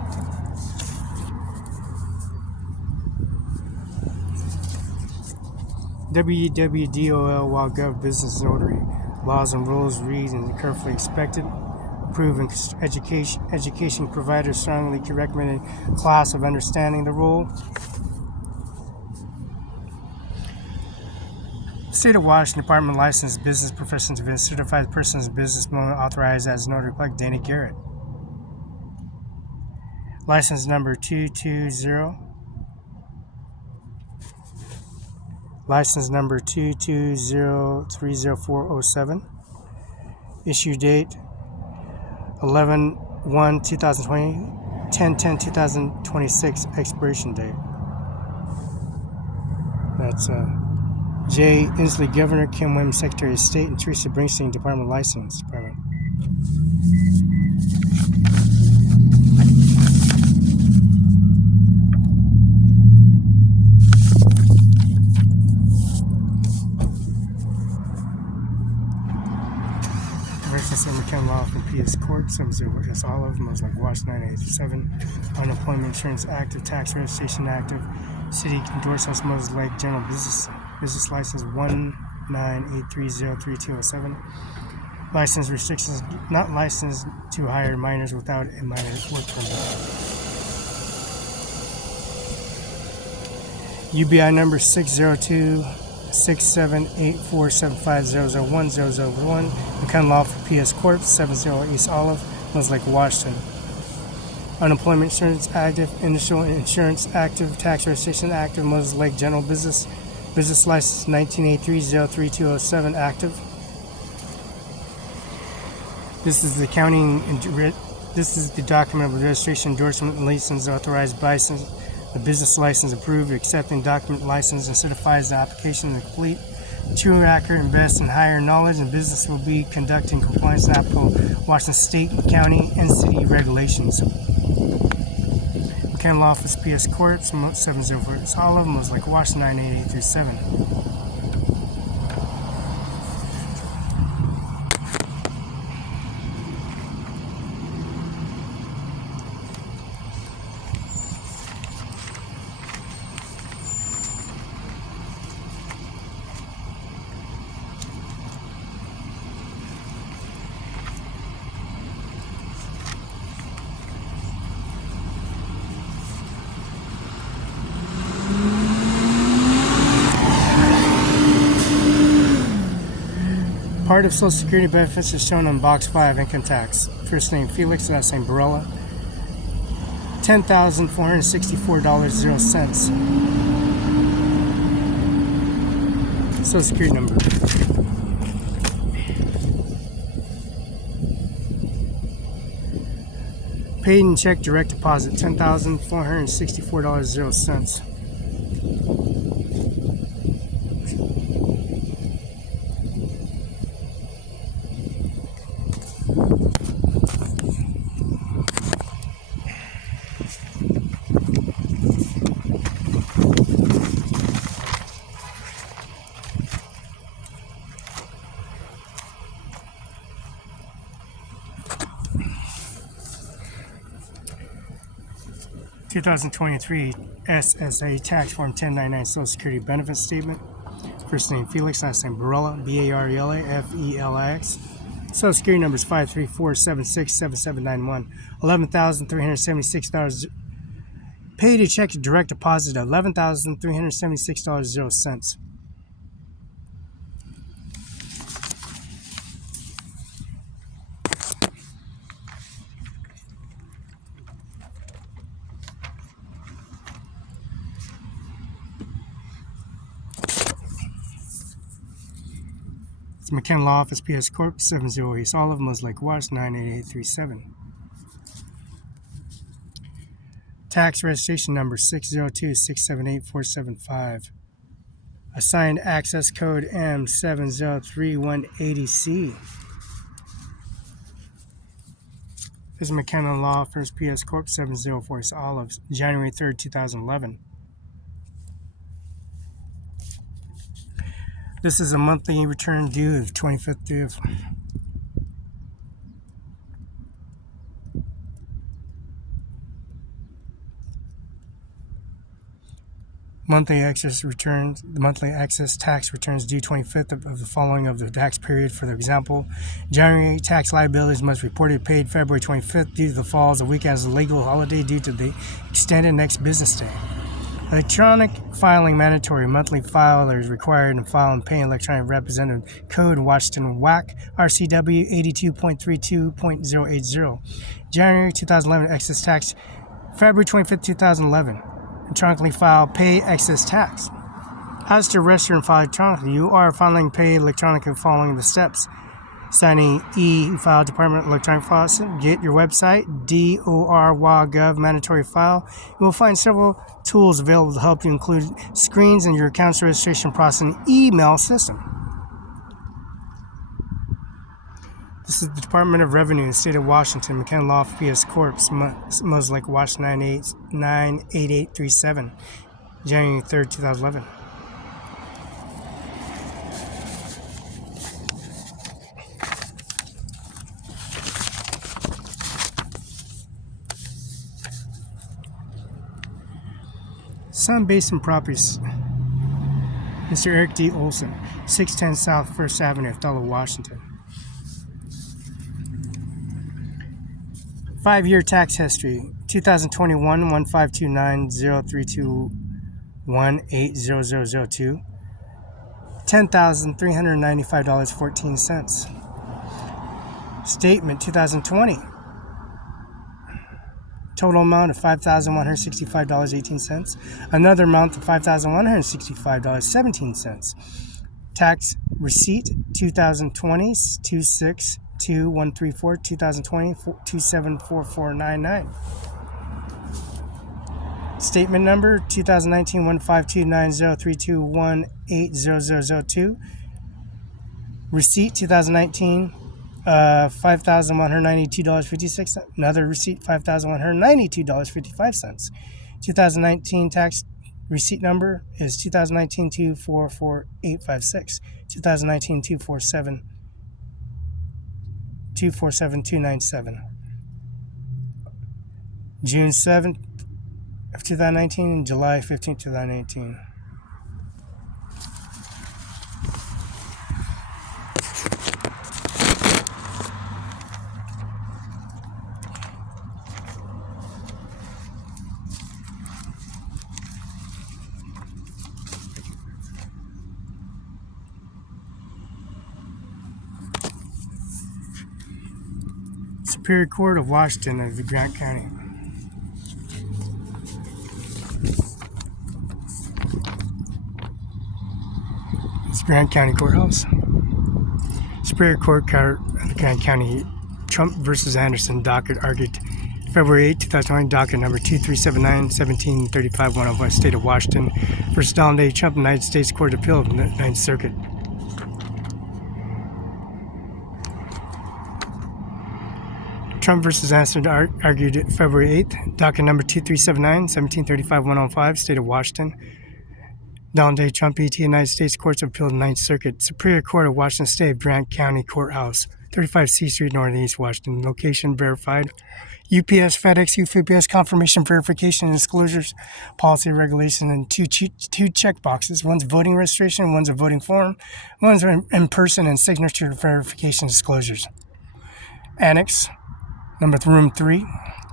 www.dol.gov, business notary. Laws and rules, read and carefully expected. Proven education provider strongly recommended class of understanding the rule. State of Washington Department Licensed Business Professional Division, certified persons business moment authorized as notary public, Danny Garrett. License number 220. License number 220-30407. Issue date 11/1/2020, 10/10/2026. Expiration date. That's J. Inslee, Governor, Kim Williams, Secretary of State, and Teresa Brinkstein, Department of License Department. McKenna Law from PS Court, 70 S Olive, Mose Lake, Washington, 987. Unemployment Insurance Active, Tax Registration Active, City Endorsements, Mose Lake, General Business License 198303207. License restrictions, not licensed to hire minors without a minor work permit. UBI number 602-6784750010001. McKenna Law for PS Corp, 70 East Olive, Mose Lake, Washington. Unemployment Insurance Active, Initial Insurance Active, Tax Registration Active, Mose Lake General Business License 1983-03207 active. This is the This is the document of registration, endorsement, and license authorized by the business license approved, accepting document license, and certifies the application is complete, true, accurate, and best in higher knowledge, and business will be conducted in compliance with applicable Washington State, County, and City regulations. McKenna Law Office, PS Court, 704 Olive, Mose Lake, Washington, 98837. Part of Social Security benefits is shown on Box 5, income tax. First name Felix, last name Barela. $10,464.00. Social Security number. Paid in check direct deposit, $10,464.00. 2023 SSA Tax Form 1099 Social Security Benefit Statement. First name Felix, last name Barela, Barela, Felix. Social Security number is 534767791. $11,376. Paid a check direct deposit of $11,376.00. It's McKenna Law Office, PS Corp, 70 East Olive, Mose Lake, Washington, 98837. Tax registration number 602-678-475. Assigned access code M703180C. This is McKenna Law Firm's PS Corp 704 Olives, January 3rd, 2011. This is a monthly return due of 25th of monthly excess returns. The monthly excess tax returns due 25th of the following of the tax period. For example, January tax liabilities must be reported paid February 25th due to the fall of the weekend as a legal holiday due to the extended next business day. Electronic filing mandatory. Monthly filers required to file and pay electronic representative code Washington WAC RCW 82.32.080. January 2011 excess tax February 25th, 2011. Electronically file pay excess tax. As to register and file electronically, you are filing pay electronically following the steps. Signing e-file department electronic file system. Get your website, DOR.gov mandatory file. You will find several tools available to help you, include screens in your accounts registration processing email system. This is the Department of Revenue in the state of Washington, McKenna Law PS Corp, Mosaic, Washington 98837, January 3rd, 2011. Sun Basin Properties, Mr. Eric D. Olson, 610 South 1st Avenue, Othello, Washington. 5-year tax history, 2021 1529032180002, $10,395.14. Statement 2020, total amount of $5,165.18. Another amount of $5,165.17. Tax receipt 2020 2622134, 2020 274499. Statement number 2019 1529032180002. Receipt 2019 $5,192.56. Another receipt $5,192.55. 2019 tax receipt number is 2019 244856. 2019 247297. June 7th of 2019 and July 15th, 2018. Superior Court of Washington of the Grant County. It's Grant County Courthouse. Superior Court of the Grant County. Trump versus Anderson docket argued February 8, 2020, docket number 2379-1735-105, State of Washington versus Donald A. Trump, United States Court of Appeal of the Ninth Circuit. Trump versus Anderson argued February 8th, docket number 2379-1735-105, State of Washington. Donald J. Trump, ET, United States Courts of Appeal, 9th Circuit, Superior Court of Washington State of Grant County Courthouse, 35 C Street, Northeast Washington. Location verified. UPS, FedEx, UPS confirmation, verification, and disclosures, policy, regulation, and two check boxes. One's voting registration, one's a voting form, one's in person and signature verification disclosures. Annex. Number room 3,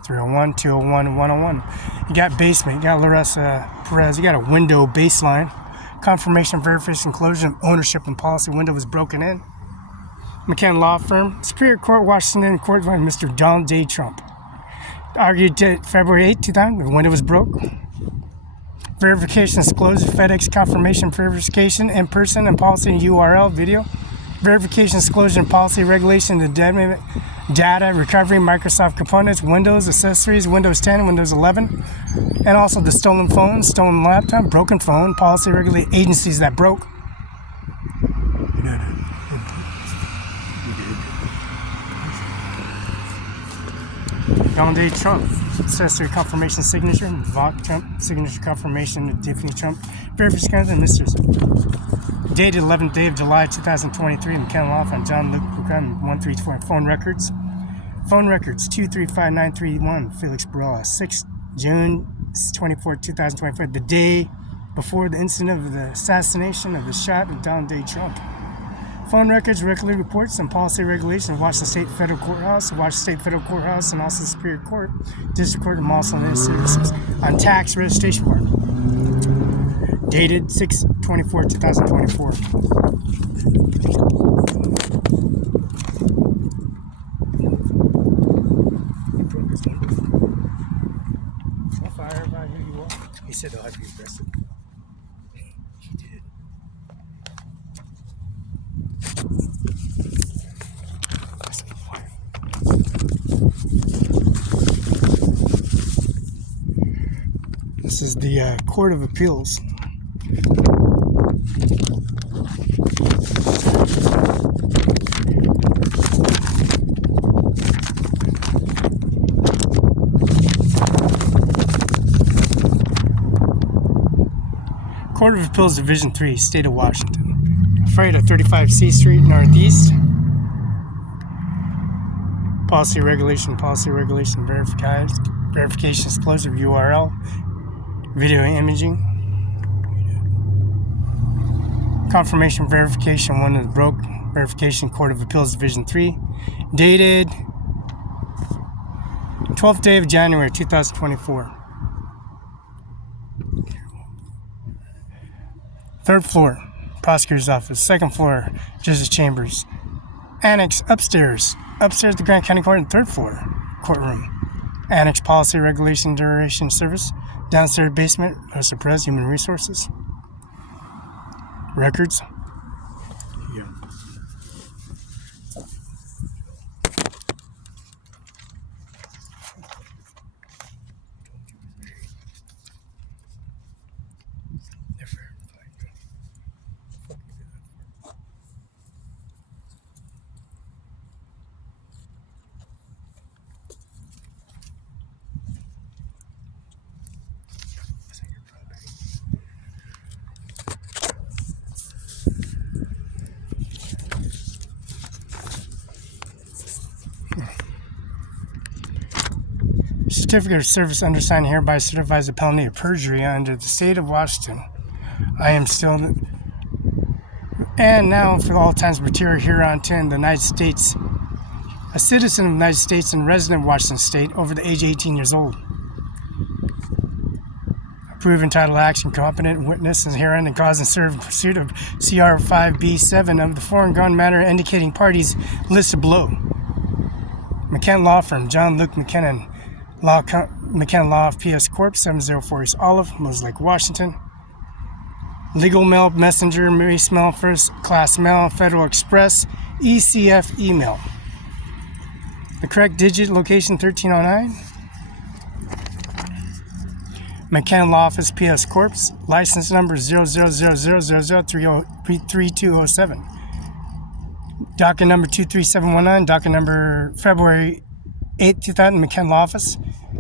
301, 201, 101. You got basement. You got Larissa Perez. You got a window baseline. Confirmation, verification, closure, and ownership and policy. Window was broken in. McKenna Law Firm. Superior Court, Washington Court by Mr. Donald J. Trump. Argued February 8, 2000. The window was broke. Verification, disclosure, FedEx confirmation, verification, in person and policy and URL video. verification, disclosure, and policy regulation, the data recovery, Microsoft components, Windows accessories, Windows 10, Windows 11, and also the stolen phone, stolen laptop, broken phone, policy regulate agencies that broke. Donald J. Trump, accessory confirmation signature, Ivanka Trump, signature confirmation, Tiffany Trump, verification and Mr. Dated 11th day of July 2023, McKenna Law Firm, John Luke, 134, phone records. Phone records, 235931, Felix Barela, 6 June 24, 2024, the day before the incident of the assassination of the shot of Donald J. Trump. Phone records, regular reports, and policy regulations, Washington State Federal Courthouse, Washington State Federal Courthouse, and also Superior Court, District Court, and also in services on tax registration form. Dated 6/24/2024. He said they'll have to be arrested. He did. This is the Court of Appeals. Court of Appeals Division 3, State of Washington. Friday at 35 C Street Northeast. Policy regulation, verification, disclosure of URL, video imaging, confirmation, verification, one that broke, verification, Court of Appeals Division 3, dated 12th day of January 2024. Third floor, prosecutor's office. Second floor, judge's chambers. Annex upstairs. Upstairs, the Grant County Court. Third floor, courtroom. Annex policy regulation duration service. Downstairs basement, House of Press, Human Resources. Records. Yeah. Certificate of service undersigned hereby certifies the penalty of perjury under the state of Washington. I am still, and now for all times material hereunto in the United States, a citizen of the United States and resident of Washington State over the age of 18 years old. Approve entitled action, competent witness is herein and cause and serve in pursuit of CR 5B7 of the foreign matter indicating parties listed below. McKenna Law Firm, John Luke McKenna Law of PS Corp. 704 East Olive, Mosaic, Washington. Legal mail, messenger, Mace mail, first class mail, Federal Express, ECF email. The correct digit, location 1309. McKenna Law Office, PS Corp. License number 00000003207. Docket number 23719. Docket number February 8, 2000. McKenna Law Office.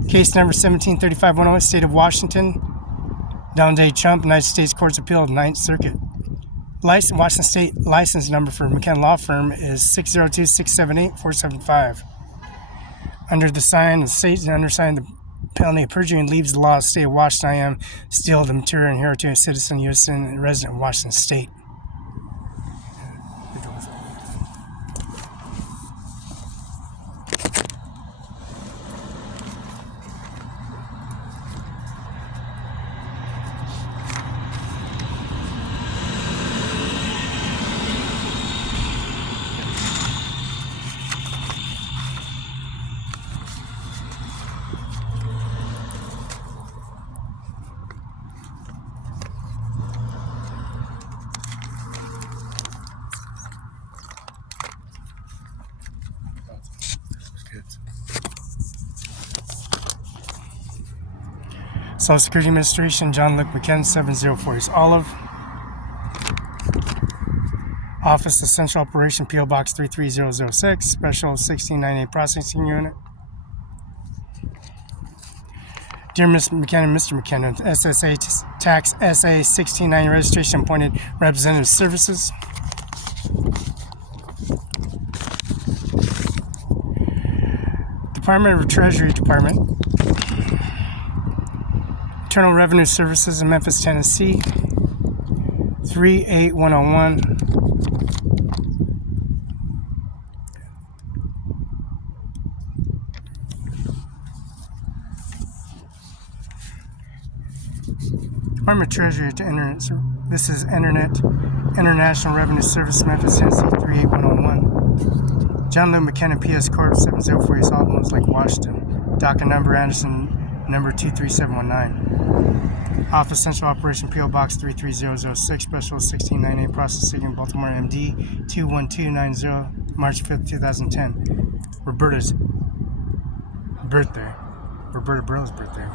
Case number 173510, State of Washington. Donald J. Trump, United States Courts of Appeal, 9th Circuit. Washington State license number for McKenna Law Firm is 602-678-475. Under the sign of the state and undersigned the penalty of perjury and leaves the law of the state of Washington, I am still the material inheritor and citizen, U.S. citizen, and resident of Washington State. kids. Social Security Administration, John Luke McKenna, 704 East Olive. Office Essential Operation, P.O. Box 33006, Special 1698 Processing Unit. Dear Mr. McKenna, Mr. McKenna, SSA Tax SA 1690 Registration Appointed Representative Services. Department of Treasury Department. Internal Revenue Services in Memphis, Tennessee. 38101. Department of Treasury to Internet. This is International Revenue Service, Memphis, Tennessee, 38101. John Lou McKenna, PS Corp, 704 East Alamos, Lake Washington. Docket number Anderson, number 23719. Office Central Operation, P.O. Box 33006, Special 1698 Processing in Baltimore, MD 21290, March 5th, 2010. Roberta's birthday. Roberta Barela's birthday.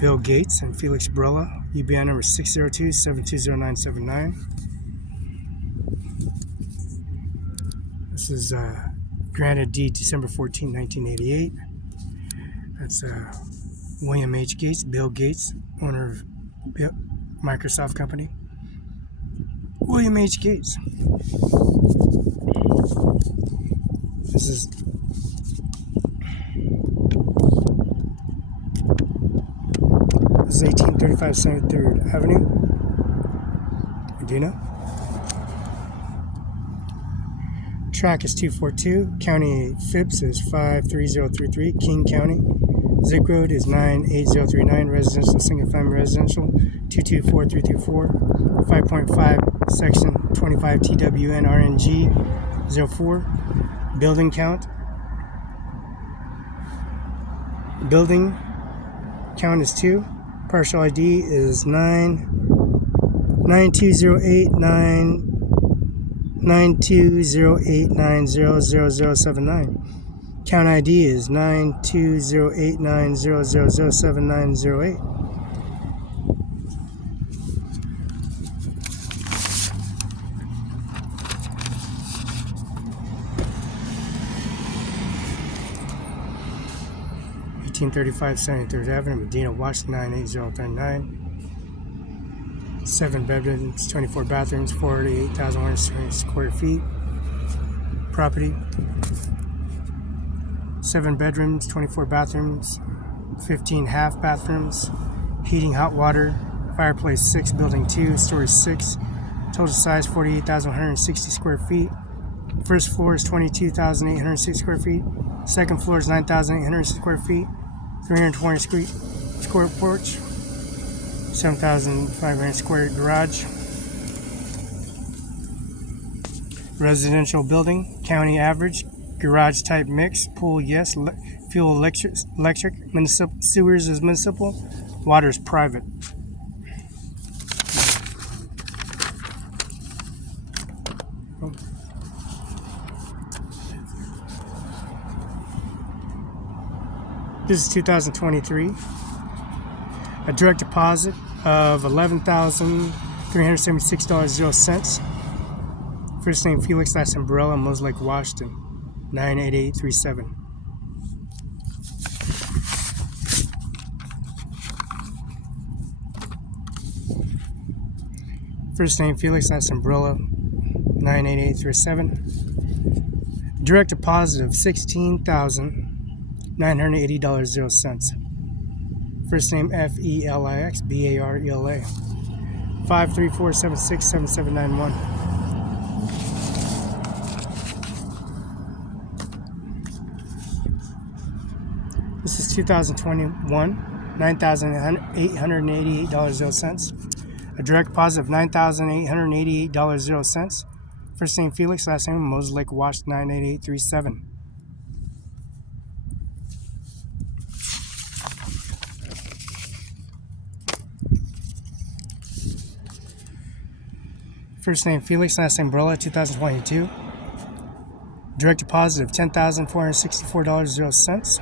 Bill Gates and Felix Barela, UBI number 602-720-979. This is granted deed December 14, 1988. That's William H. Gates, Bill Gates, owner of Microsoft Company. William H. Gates. This is This is 1835 73rd Avenue, Medina. Track is 242. County FIPS is 53033. King County. Zip code is 98039. Residential, single family residential, 224324. 5.5, section 25 TWN RNG 04. Building count. Building count is 2. Partial ID is 9208900079. Count ID is 920890007908. (1835) 73rd Avenue, Medina, Washington 98039. 7 bedrooms, 24 bathrooms, 48,120 square feet. Property. 7 bedrooms, 24 bathrooms, 15 half bathrooms. Heating, hot water, fireplace 6, building 2, story 6. Total size 48,160 square feet. First floor is 22,860 square feet. Second floor is 9,860 square feet. 320 square porch. 7,500 square garage. Residential building, county average, garage type mix, pool yes, fuel electric, municipal, sewers is municipal, water is private. This is 2023. A direct deposit of $11,376.00. First name Felix, last name Barela, Mos Lake, Washington, 98837. First name Felix, last name Barela, 98837. Direct deposit of $16,980.00. First name Felix, Barela, 534767791. This is 2021, $9,888.00. A direct deposit of $9,888.00. First name Felix, last name Moses Lake Wash, 98837. First name Felix, last name Barela, 2022. Direct deposit of $10,464.00.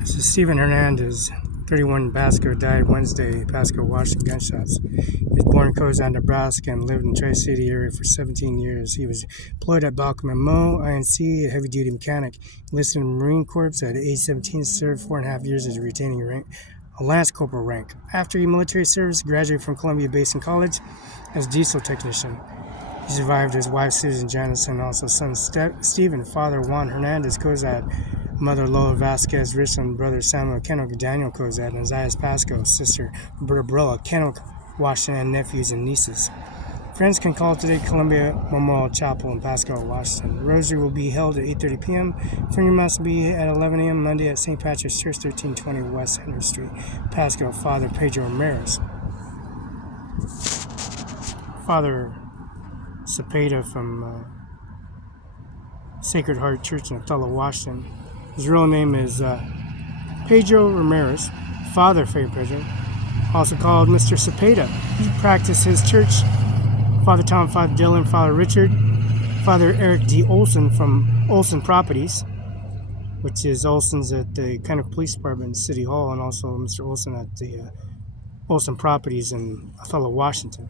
This is Stephen Hernandez, 31, Pasco, died Wednesday, Pasco, Washington, gunshots. He was born in Cozad, Nebraska, and lived in the Tri-City area for 17 years. He was employed at CIMARON5INC, a heavy-duty mechanic. He enlisted in the Marine Corps at age 17, served 4.5 years as a retaining rank, a Lance Corporal rank. After military service, he graduated from Columbia Basin College as diesel technician. He survived his wife, Susan Janice, and also son Stephen, father Juan Hernandez Cozad, mother Lola Vasquez Richland, brother Samuel Kenwick, Daniel Cozad, and Isaiah Pasco, sister Roberta Barela, Kenwick, Washington, and nephews and nieces. Friends can call today Columbia Memorial Chapel in Pasco, Washington. The rosary will be held at 8:30 p.m. Funeral mass will be at 11 a.m. Monday at St. Patrick's Church, 1320 West Henry Street, Pasco. Father Pedro Ramirez. Father Cepeda from Sacred Heart Church in Othello, Washington. His real name is Pedro Ramirez, Father Pedro, also called Mr. Cepeda. He practiced his church. Father Tom, Father Dylan, Father Richard, Father Eric D. Olson from Olson Properties, which is Olson's at the kind of police department in City Hall, and also Mr. Olson at the Olson Properties in Othello, Washington.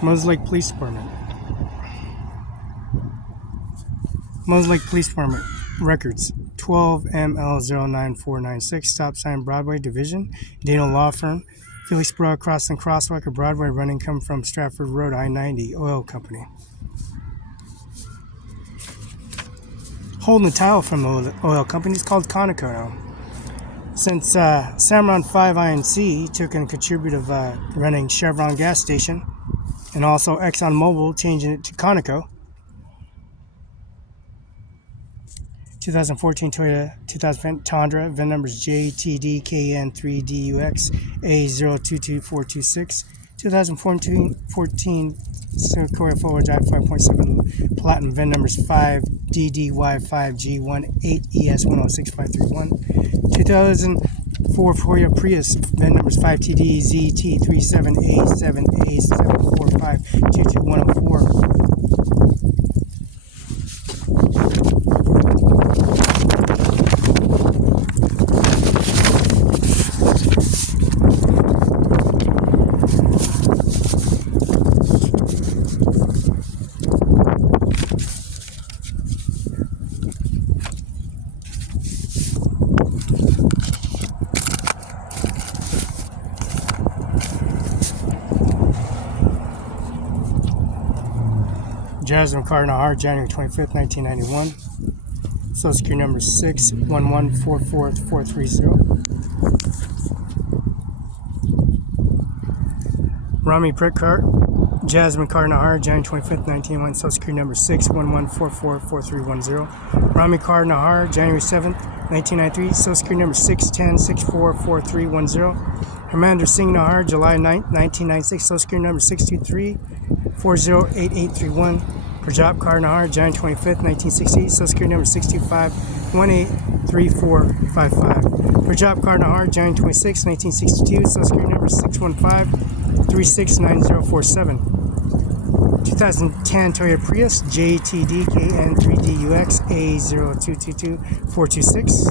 Moses Lake Police Department. Moses Lake Police Department records 12ML09496, stop sign Broadway Division, Dano Law Firm, Felix Broad Crossing Crosswalk of Broadway running come from Stratford Road, I-90, Oil Company. Holding the title from the oil company is called Conoco now. Since CIMARON5INC took and contributed running Chevron gas station, and also ExxonMobil changing it to Conoco. 2014 Toyota 2000 Tundra, VIN numbers JTDKN3DUX A022426. 2014 Sequoia forward drive 5.7 Platinum, VIN numbers 5DDY5G18ES106531. 2004 Toyota Prius, VIN numbers 5TDZT37A7A745222104. Jasmine Nijjar, January 25th, 1991. Social Security number 611444430. Rami Prickart, Jasmine Nijjar, January 25th, 1991. Social Security number 611444310. Rami Nijjar, January 7th, 1993. Social Security number 610644310. Commander Singh Nijjar, July 9th, 1996. Social Security number 623408831. Prajap Nijjar, January 25th, 1968. Social Security number 625183455. Prajap Nijjar, January 26th, 1962. Social Security number 615369047. 2010 Toyota Prius JTD KN3DUX A0222426.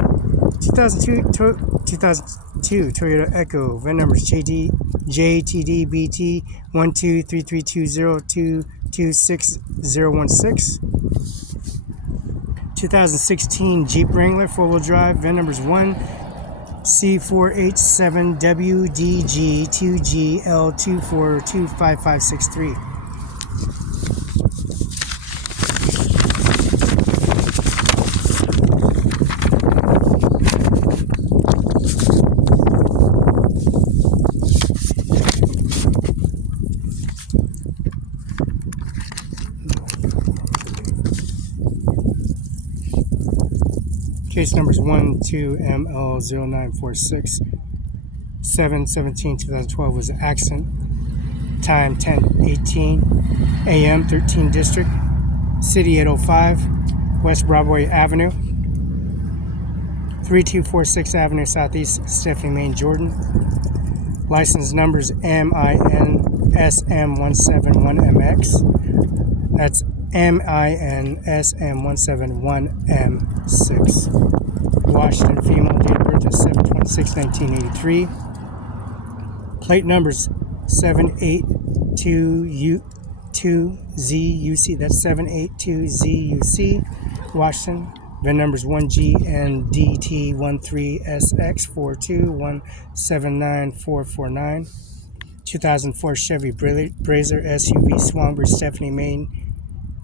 2002 Toyota Echo, VIN numbers JTD BT 12332022616. 2016 Jeep Wrangler 4-wheel drive, VIN numbers 1C4H7WDG2GL2425563. Case numbers 12ML0946. 7/17/2012 was an accident. Time 10:18 a.m. 13 District. City 805 West Broadway Avenue. 3246 Avenue Southeast, Stephanie, Maine, Jordan. License numbers MINSM171MX. That's MINSM171M6. Washington, female, date of birth is 7/26/1983. Plate numbers 782ZUC. That's 782ZUC. Washington. VIN numbers 1GNDT13SX421799449. 2004 Chevy Blazer SUV Swanbridge, Stephanie, Maine,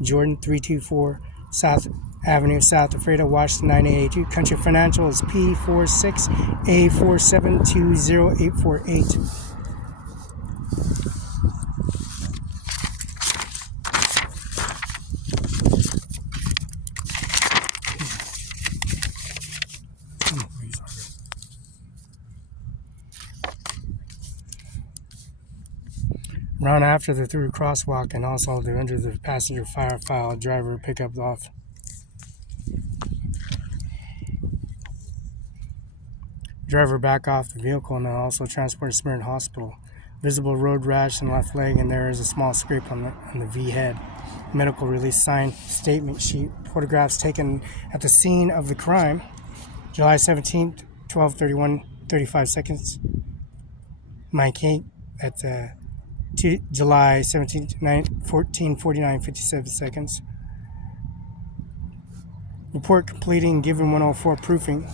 Jordan. 324 South Avenue, South Ephrata, Washington 9882. Country Financial is P46A4720848. Run after the through crosswalk, and also they're under the passenger file. Driver pickup off. Driver back off the vehicle and then also transported to Smyrna Hospital. Visible road rash in left leg, and there is a small scrape on the V head. Medical release signed statement sheet. Photographs taken at the scene of the crime. July 17th, 12:31:35 seconds. Mike Hank at July 17th, 14:49:57 seconds. Report completing, given 104 proofing.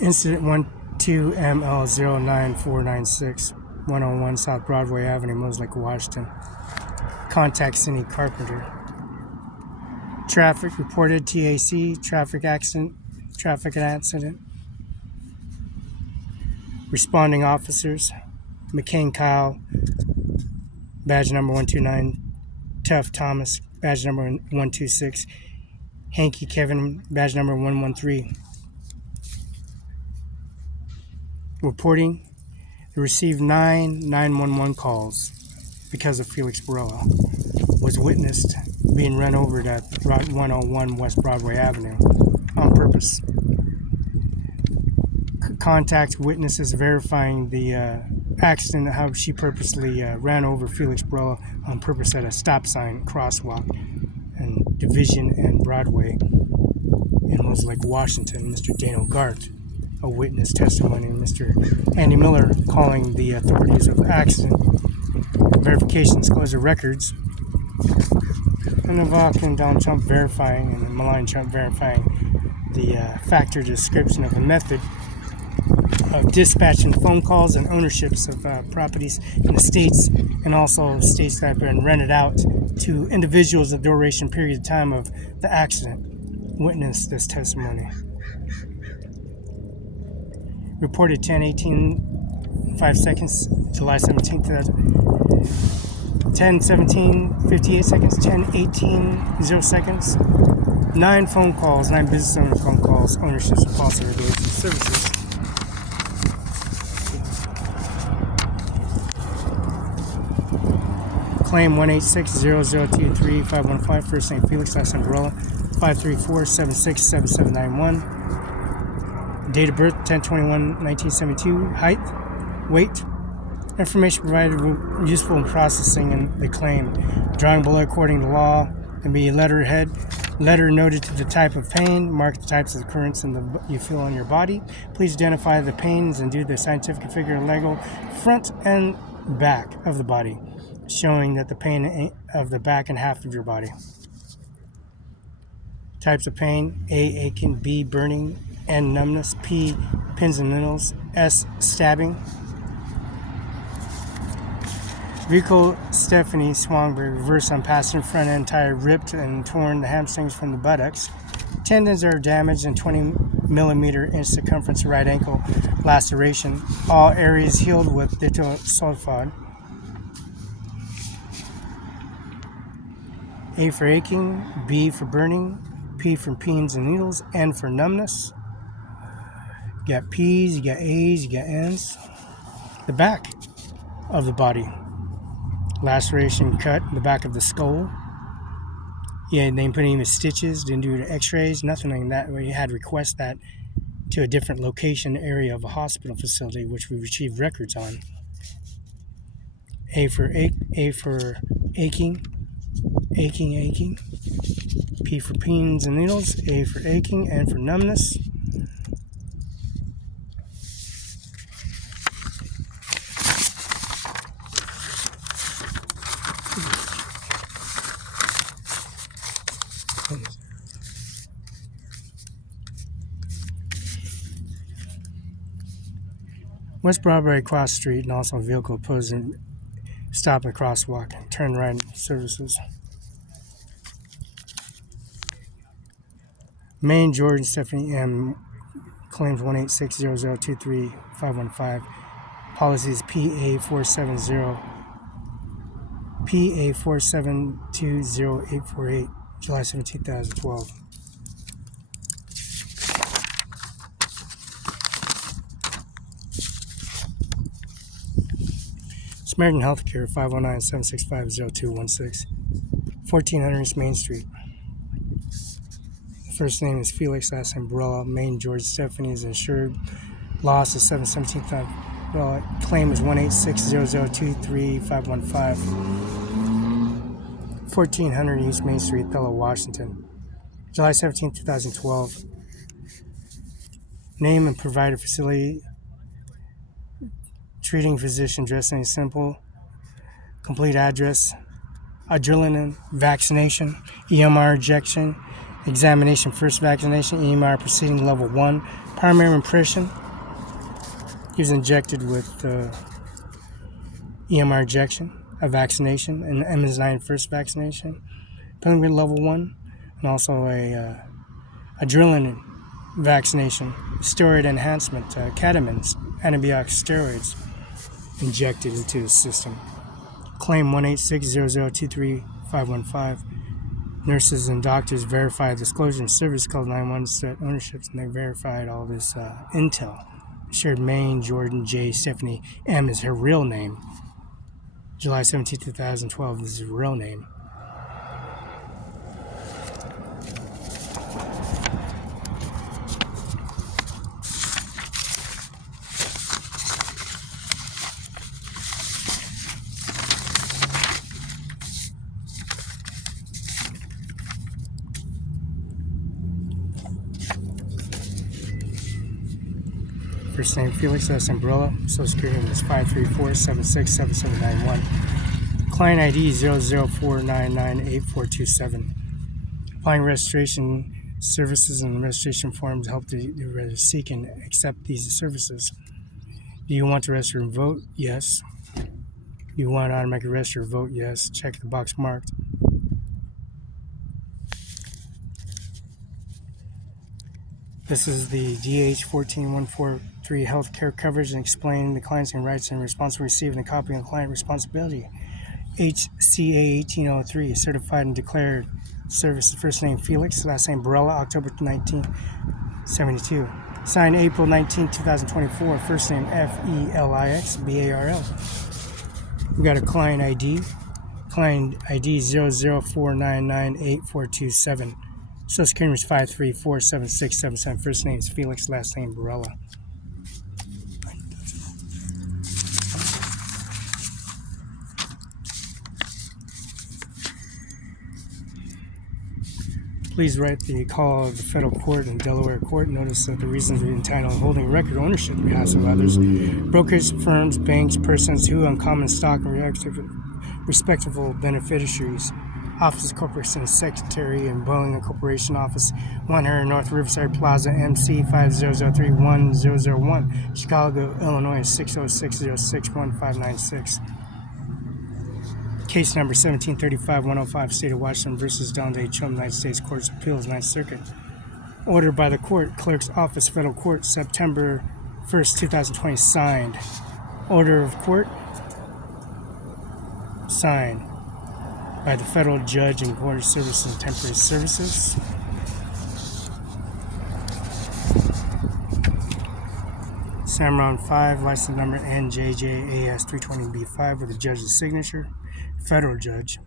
Incident 12ML09496, 101 South Broadway Avenue, Moslake, Washington. Contact Cindy Carpenter. Traffic reported TAC, traffic accident. Responding officers: McCain Kyle, badge number 129, Tuff Thomas, badge number 126, Hanky Kevin, badge number 113. Reporting: received 9 911 calls because of Felix Barela. Was witnessed being run over at Route 101 West Broadway Avenue on purpose. Contact witnesses verifying the accident, how she purposely ran over Felix Barela on purpose at a stop sign, crosswalk, and Division and Broadway in Moslake, Washington. Mr. Dano Garth, a witness testimony, and Mr. Andy Miller calling the authorities of the accident. Verification disclosure records. And Ivanka and Donald Trump verifying, and Melania Trump verifying the factor description of a method of dispatching phone calls and ownerships of properties in the states, and also states that have been rented out to individuals the duration period of time of the accident. Witness this testimony. Reported 10:18 5 seconds, July 17th, 10:17 58 seconds, 10:18 0 seconds. 9 phone calls, 9 business owner phone calls, ownerships of policy regulations services. Claim 1860023-515, first name Felix, last name Barela, 534-767791. Date of birth 10/21/1972. Height, weight. Information provided useful in processing in the claim. Drawing below according to law and be letterhead. Letter noted to the type of pain. Mark the types of occurrence you feel on your body. Please identify the pains and do the scientific figure and legal front and back of the body, showing that the pain of the back and half of your body. Types of pain: A, aching, B, burning, N, numbness, P, pins and needles, S, stabbing. Vehicle Stephanie Swangberg, reverse on passenger front end tire ripped and torn the hamstrings from the buttocks. Tendons are damaged and 20 millimeter inch circumference right ankle laceration. All areas healed with ditto sulfide. A for aching, B for burning, P for pins and needles, N for numbness. You got P's, you got A's, you got N's. The back of the body. Laceration cut in the back of the skull. Yeah, they didn't put any stitches, didn't do the x-rays, nothing like that. We had to request that to a different location area of a hospital facility, which we received records on. A for aching. P for pins and needles, A for aching, N for numbness. West Broadway cross street, and also a vehicle opposing stop and crosswalk, turn right services. Maine, Jordan, Stephanie M. Claims 1860023-515. Policies PA4720-848, July 17, 2012. Samaritan Healthcare, 519-765-0216, 1400 East Main Street. First name is Felix, last name Barela. Maine, George, Stephanie is insured. Loss is 7/17. Claim is 1860023-515. 1400 East Main Street, Othello, Washington. July 17, 2012. Name and provider facility. Treating physician, dress name simple. Complete address. Adrenaline vaccination. EMR injection. Examination, first vaccination. EMR proceeding level 1. Primary impression. He was injected with EMR injection, a vaccination, and MS9 first vaccination. Preliminary level 1, and also a adrenaline vaccination, steroid enhancement, ketamine, antibiotic steroids injected into the system. Claim 1860023-515. Nurses and doctors verified disclosure and service called 911 set ownerships, and they verified all this intel. Shared Maine, Jordan, J, Stephanie M is her real name. July 17, 2012, this is her real name. First name Felix, last name Barela. Social Security number is 534-767791. Client ID 0049984227. Applying registration Services and registration forms help to seek and accept these services. Do you want to register and vote? Yes. Do you want to automatically register or vote? Yes. Check the box marked. This is the DH 14143 healthcare coverage and explaining the client's rights and responsibility receiving a copy of client responsibility. HCA 1803 certified and declared service. First name Felix, last name Barela, October 1972. Signed April 19, 2024. First name Felix Barl. We got a client ID. Client ID 0049984227. Social Security is 5347677. First name is Felix, last name Barela. Please write the call of the federal court and Delaware court. Notice that the reasons we entitled holding record ownership on behalf of others, brokers, firms, banks, persons who own common stock and respectable beneficiaries. Office Corporation Secretary and Boeing Corporation Office, 100 North Riverside Plaza, MC 50031001, Chicago, Illinois 606061596. Case number 1735-105, State of Washington versus Don Day Chum, United States Court of Appeals, 9th Circuit. Ordered by the Court Clerk's Office, Federal Court, September 1st, 2020. Signed. Order of Court. Signed by the Federal Judge in Court of Services and Temporary Services. CIMARON5, license number NJJAS320B5 with the judge's signature. Federal Judge.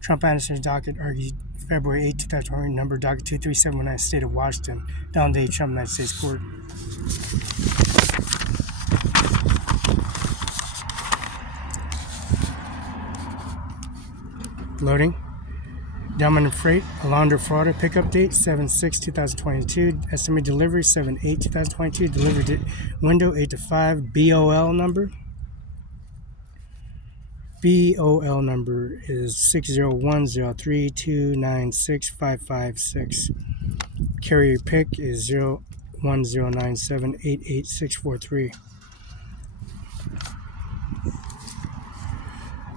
Trump Anderson's docket argued February 8, 2020, number docket 23719, State of Washington. Donald J. Trump, United States Court. Loading. Dominant Freight, Alondra, Florida. Pickup date 7/6/2022. Estimated delivery 7/8/2022. Delivery window 8 to 5. BOL number. BOL number is 60103296556. Carrier pick is 01097888643.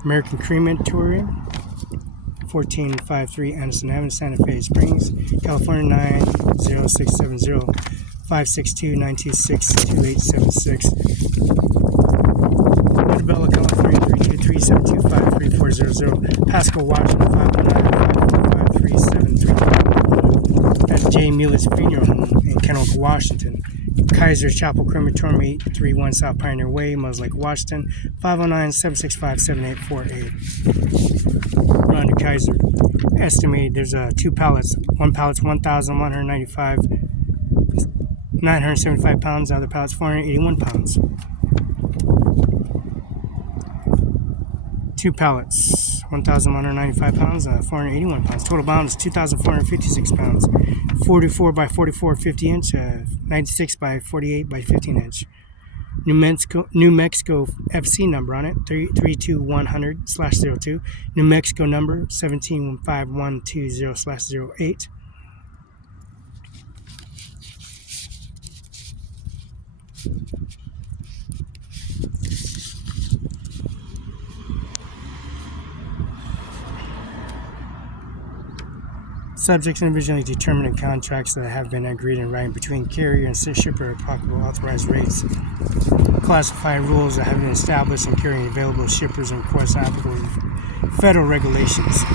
American Crematory, 1453 Anderson Avenue, Santa Fe Springs, California 90670 562-926-2876. Montebello, California 323-725-3400. Pasco, Washington 519-545-3732. At J. Mueller's Funeral Home in Kenoka, Washington. Kaiser Chapel Crematorium, 831 South Pioneer Way, Mos Lake, Washington, 509-765-7848. Run to Kaiser. Estimated there's 2 pallets. One pallet's 975 pounds. The other pallet's 481 pounds. 2 pallets, 1,195 pounds, 481 pounds. Total bound is 2,456 pounds. 44 by 44, 50 inch, 96 by 48 by 15 inch. New Mexico FC number on it, 32100/02. New Mexico number 175120/08. Subjects individually determined in contracts that have been agreed in writing between carrier and shipper at applicable authorized rates. Classifying rules that have been established in carrying available shippers and request applicable federal regulations.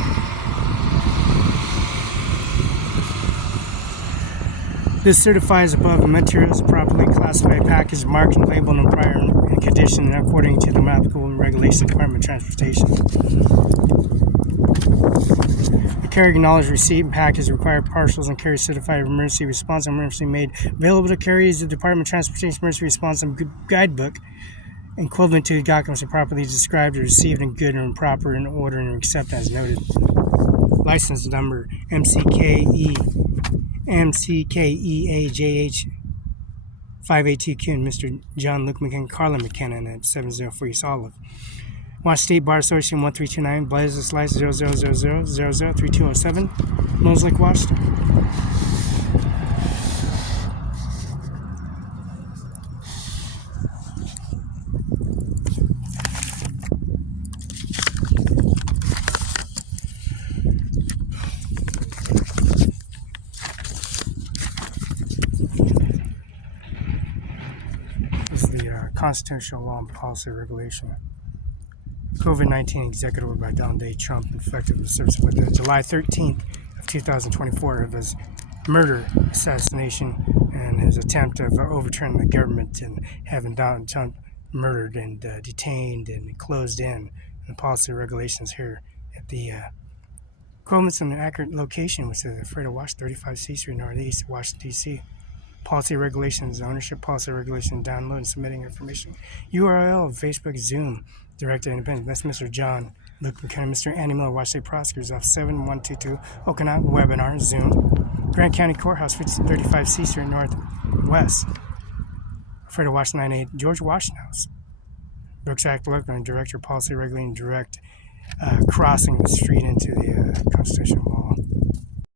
This certifies above the materials properly classified, packaged, marked, and labeled in prior and condition and according to the applicable regulations of the Department of Transportation. The carrier acknowledged receipt and package required parcels and carrier certified emergency response and emergency made available to carriers the Department of Transportation emergency response and guidebook equivalent to documents properly described or received in good and proper in order and accept as noted. License number MCKEAJH 582Q and Mr. John Luke McKinnon, Carla McKinnon at 704 East Olive. Wash State Bar Association 1329, Blazes License 0000003207, Mills Lake, Washington. This is the Constitutional Law and Policy Regulation. COVID-19 Executive Order by Donald J. Trump, effective the service of July 13th of 2024 of his murder, assassination, and his attempt of overturning the government and having Donald Trump murdered and detained and closed in. And the policy regulations here at the Quotements in an accurate location, which is Fredo Wash, 35 C Street, Northeast, Washington, D.C. Policy regulations, ownership policy regulation, download and submitting information. URL, Facebook, Zoom, Director Independent. That's Mr. John Luke McKenna, Mr. Andy Miller, Washington Prosecutors Office 7122, Okanagan, webinar, Zoom. Grant County Courthouse, 35 C Street, Northwest. Fredo Wash 98, George Washington House. Brooks Act, Director, Policy Regulating, Direct, crossing the street into the Constitution.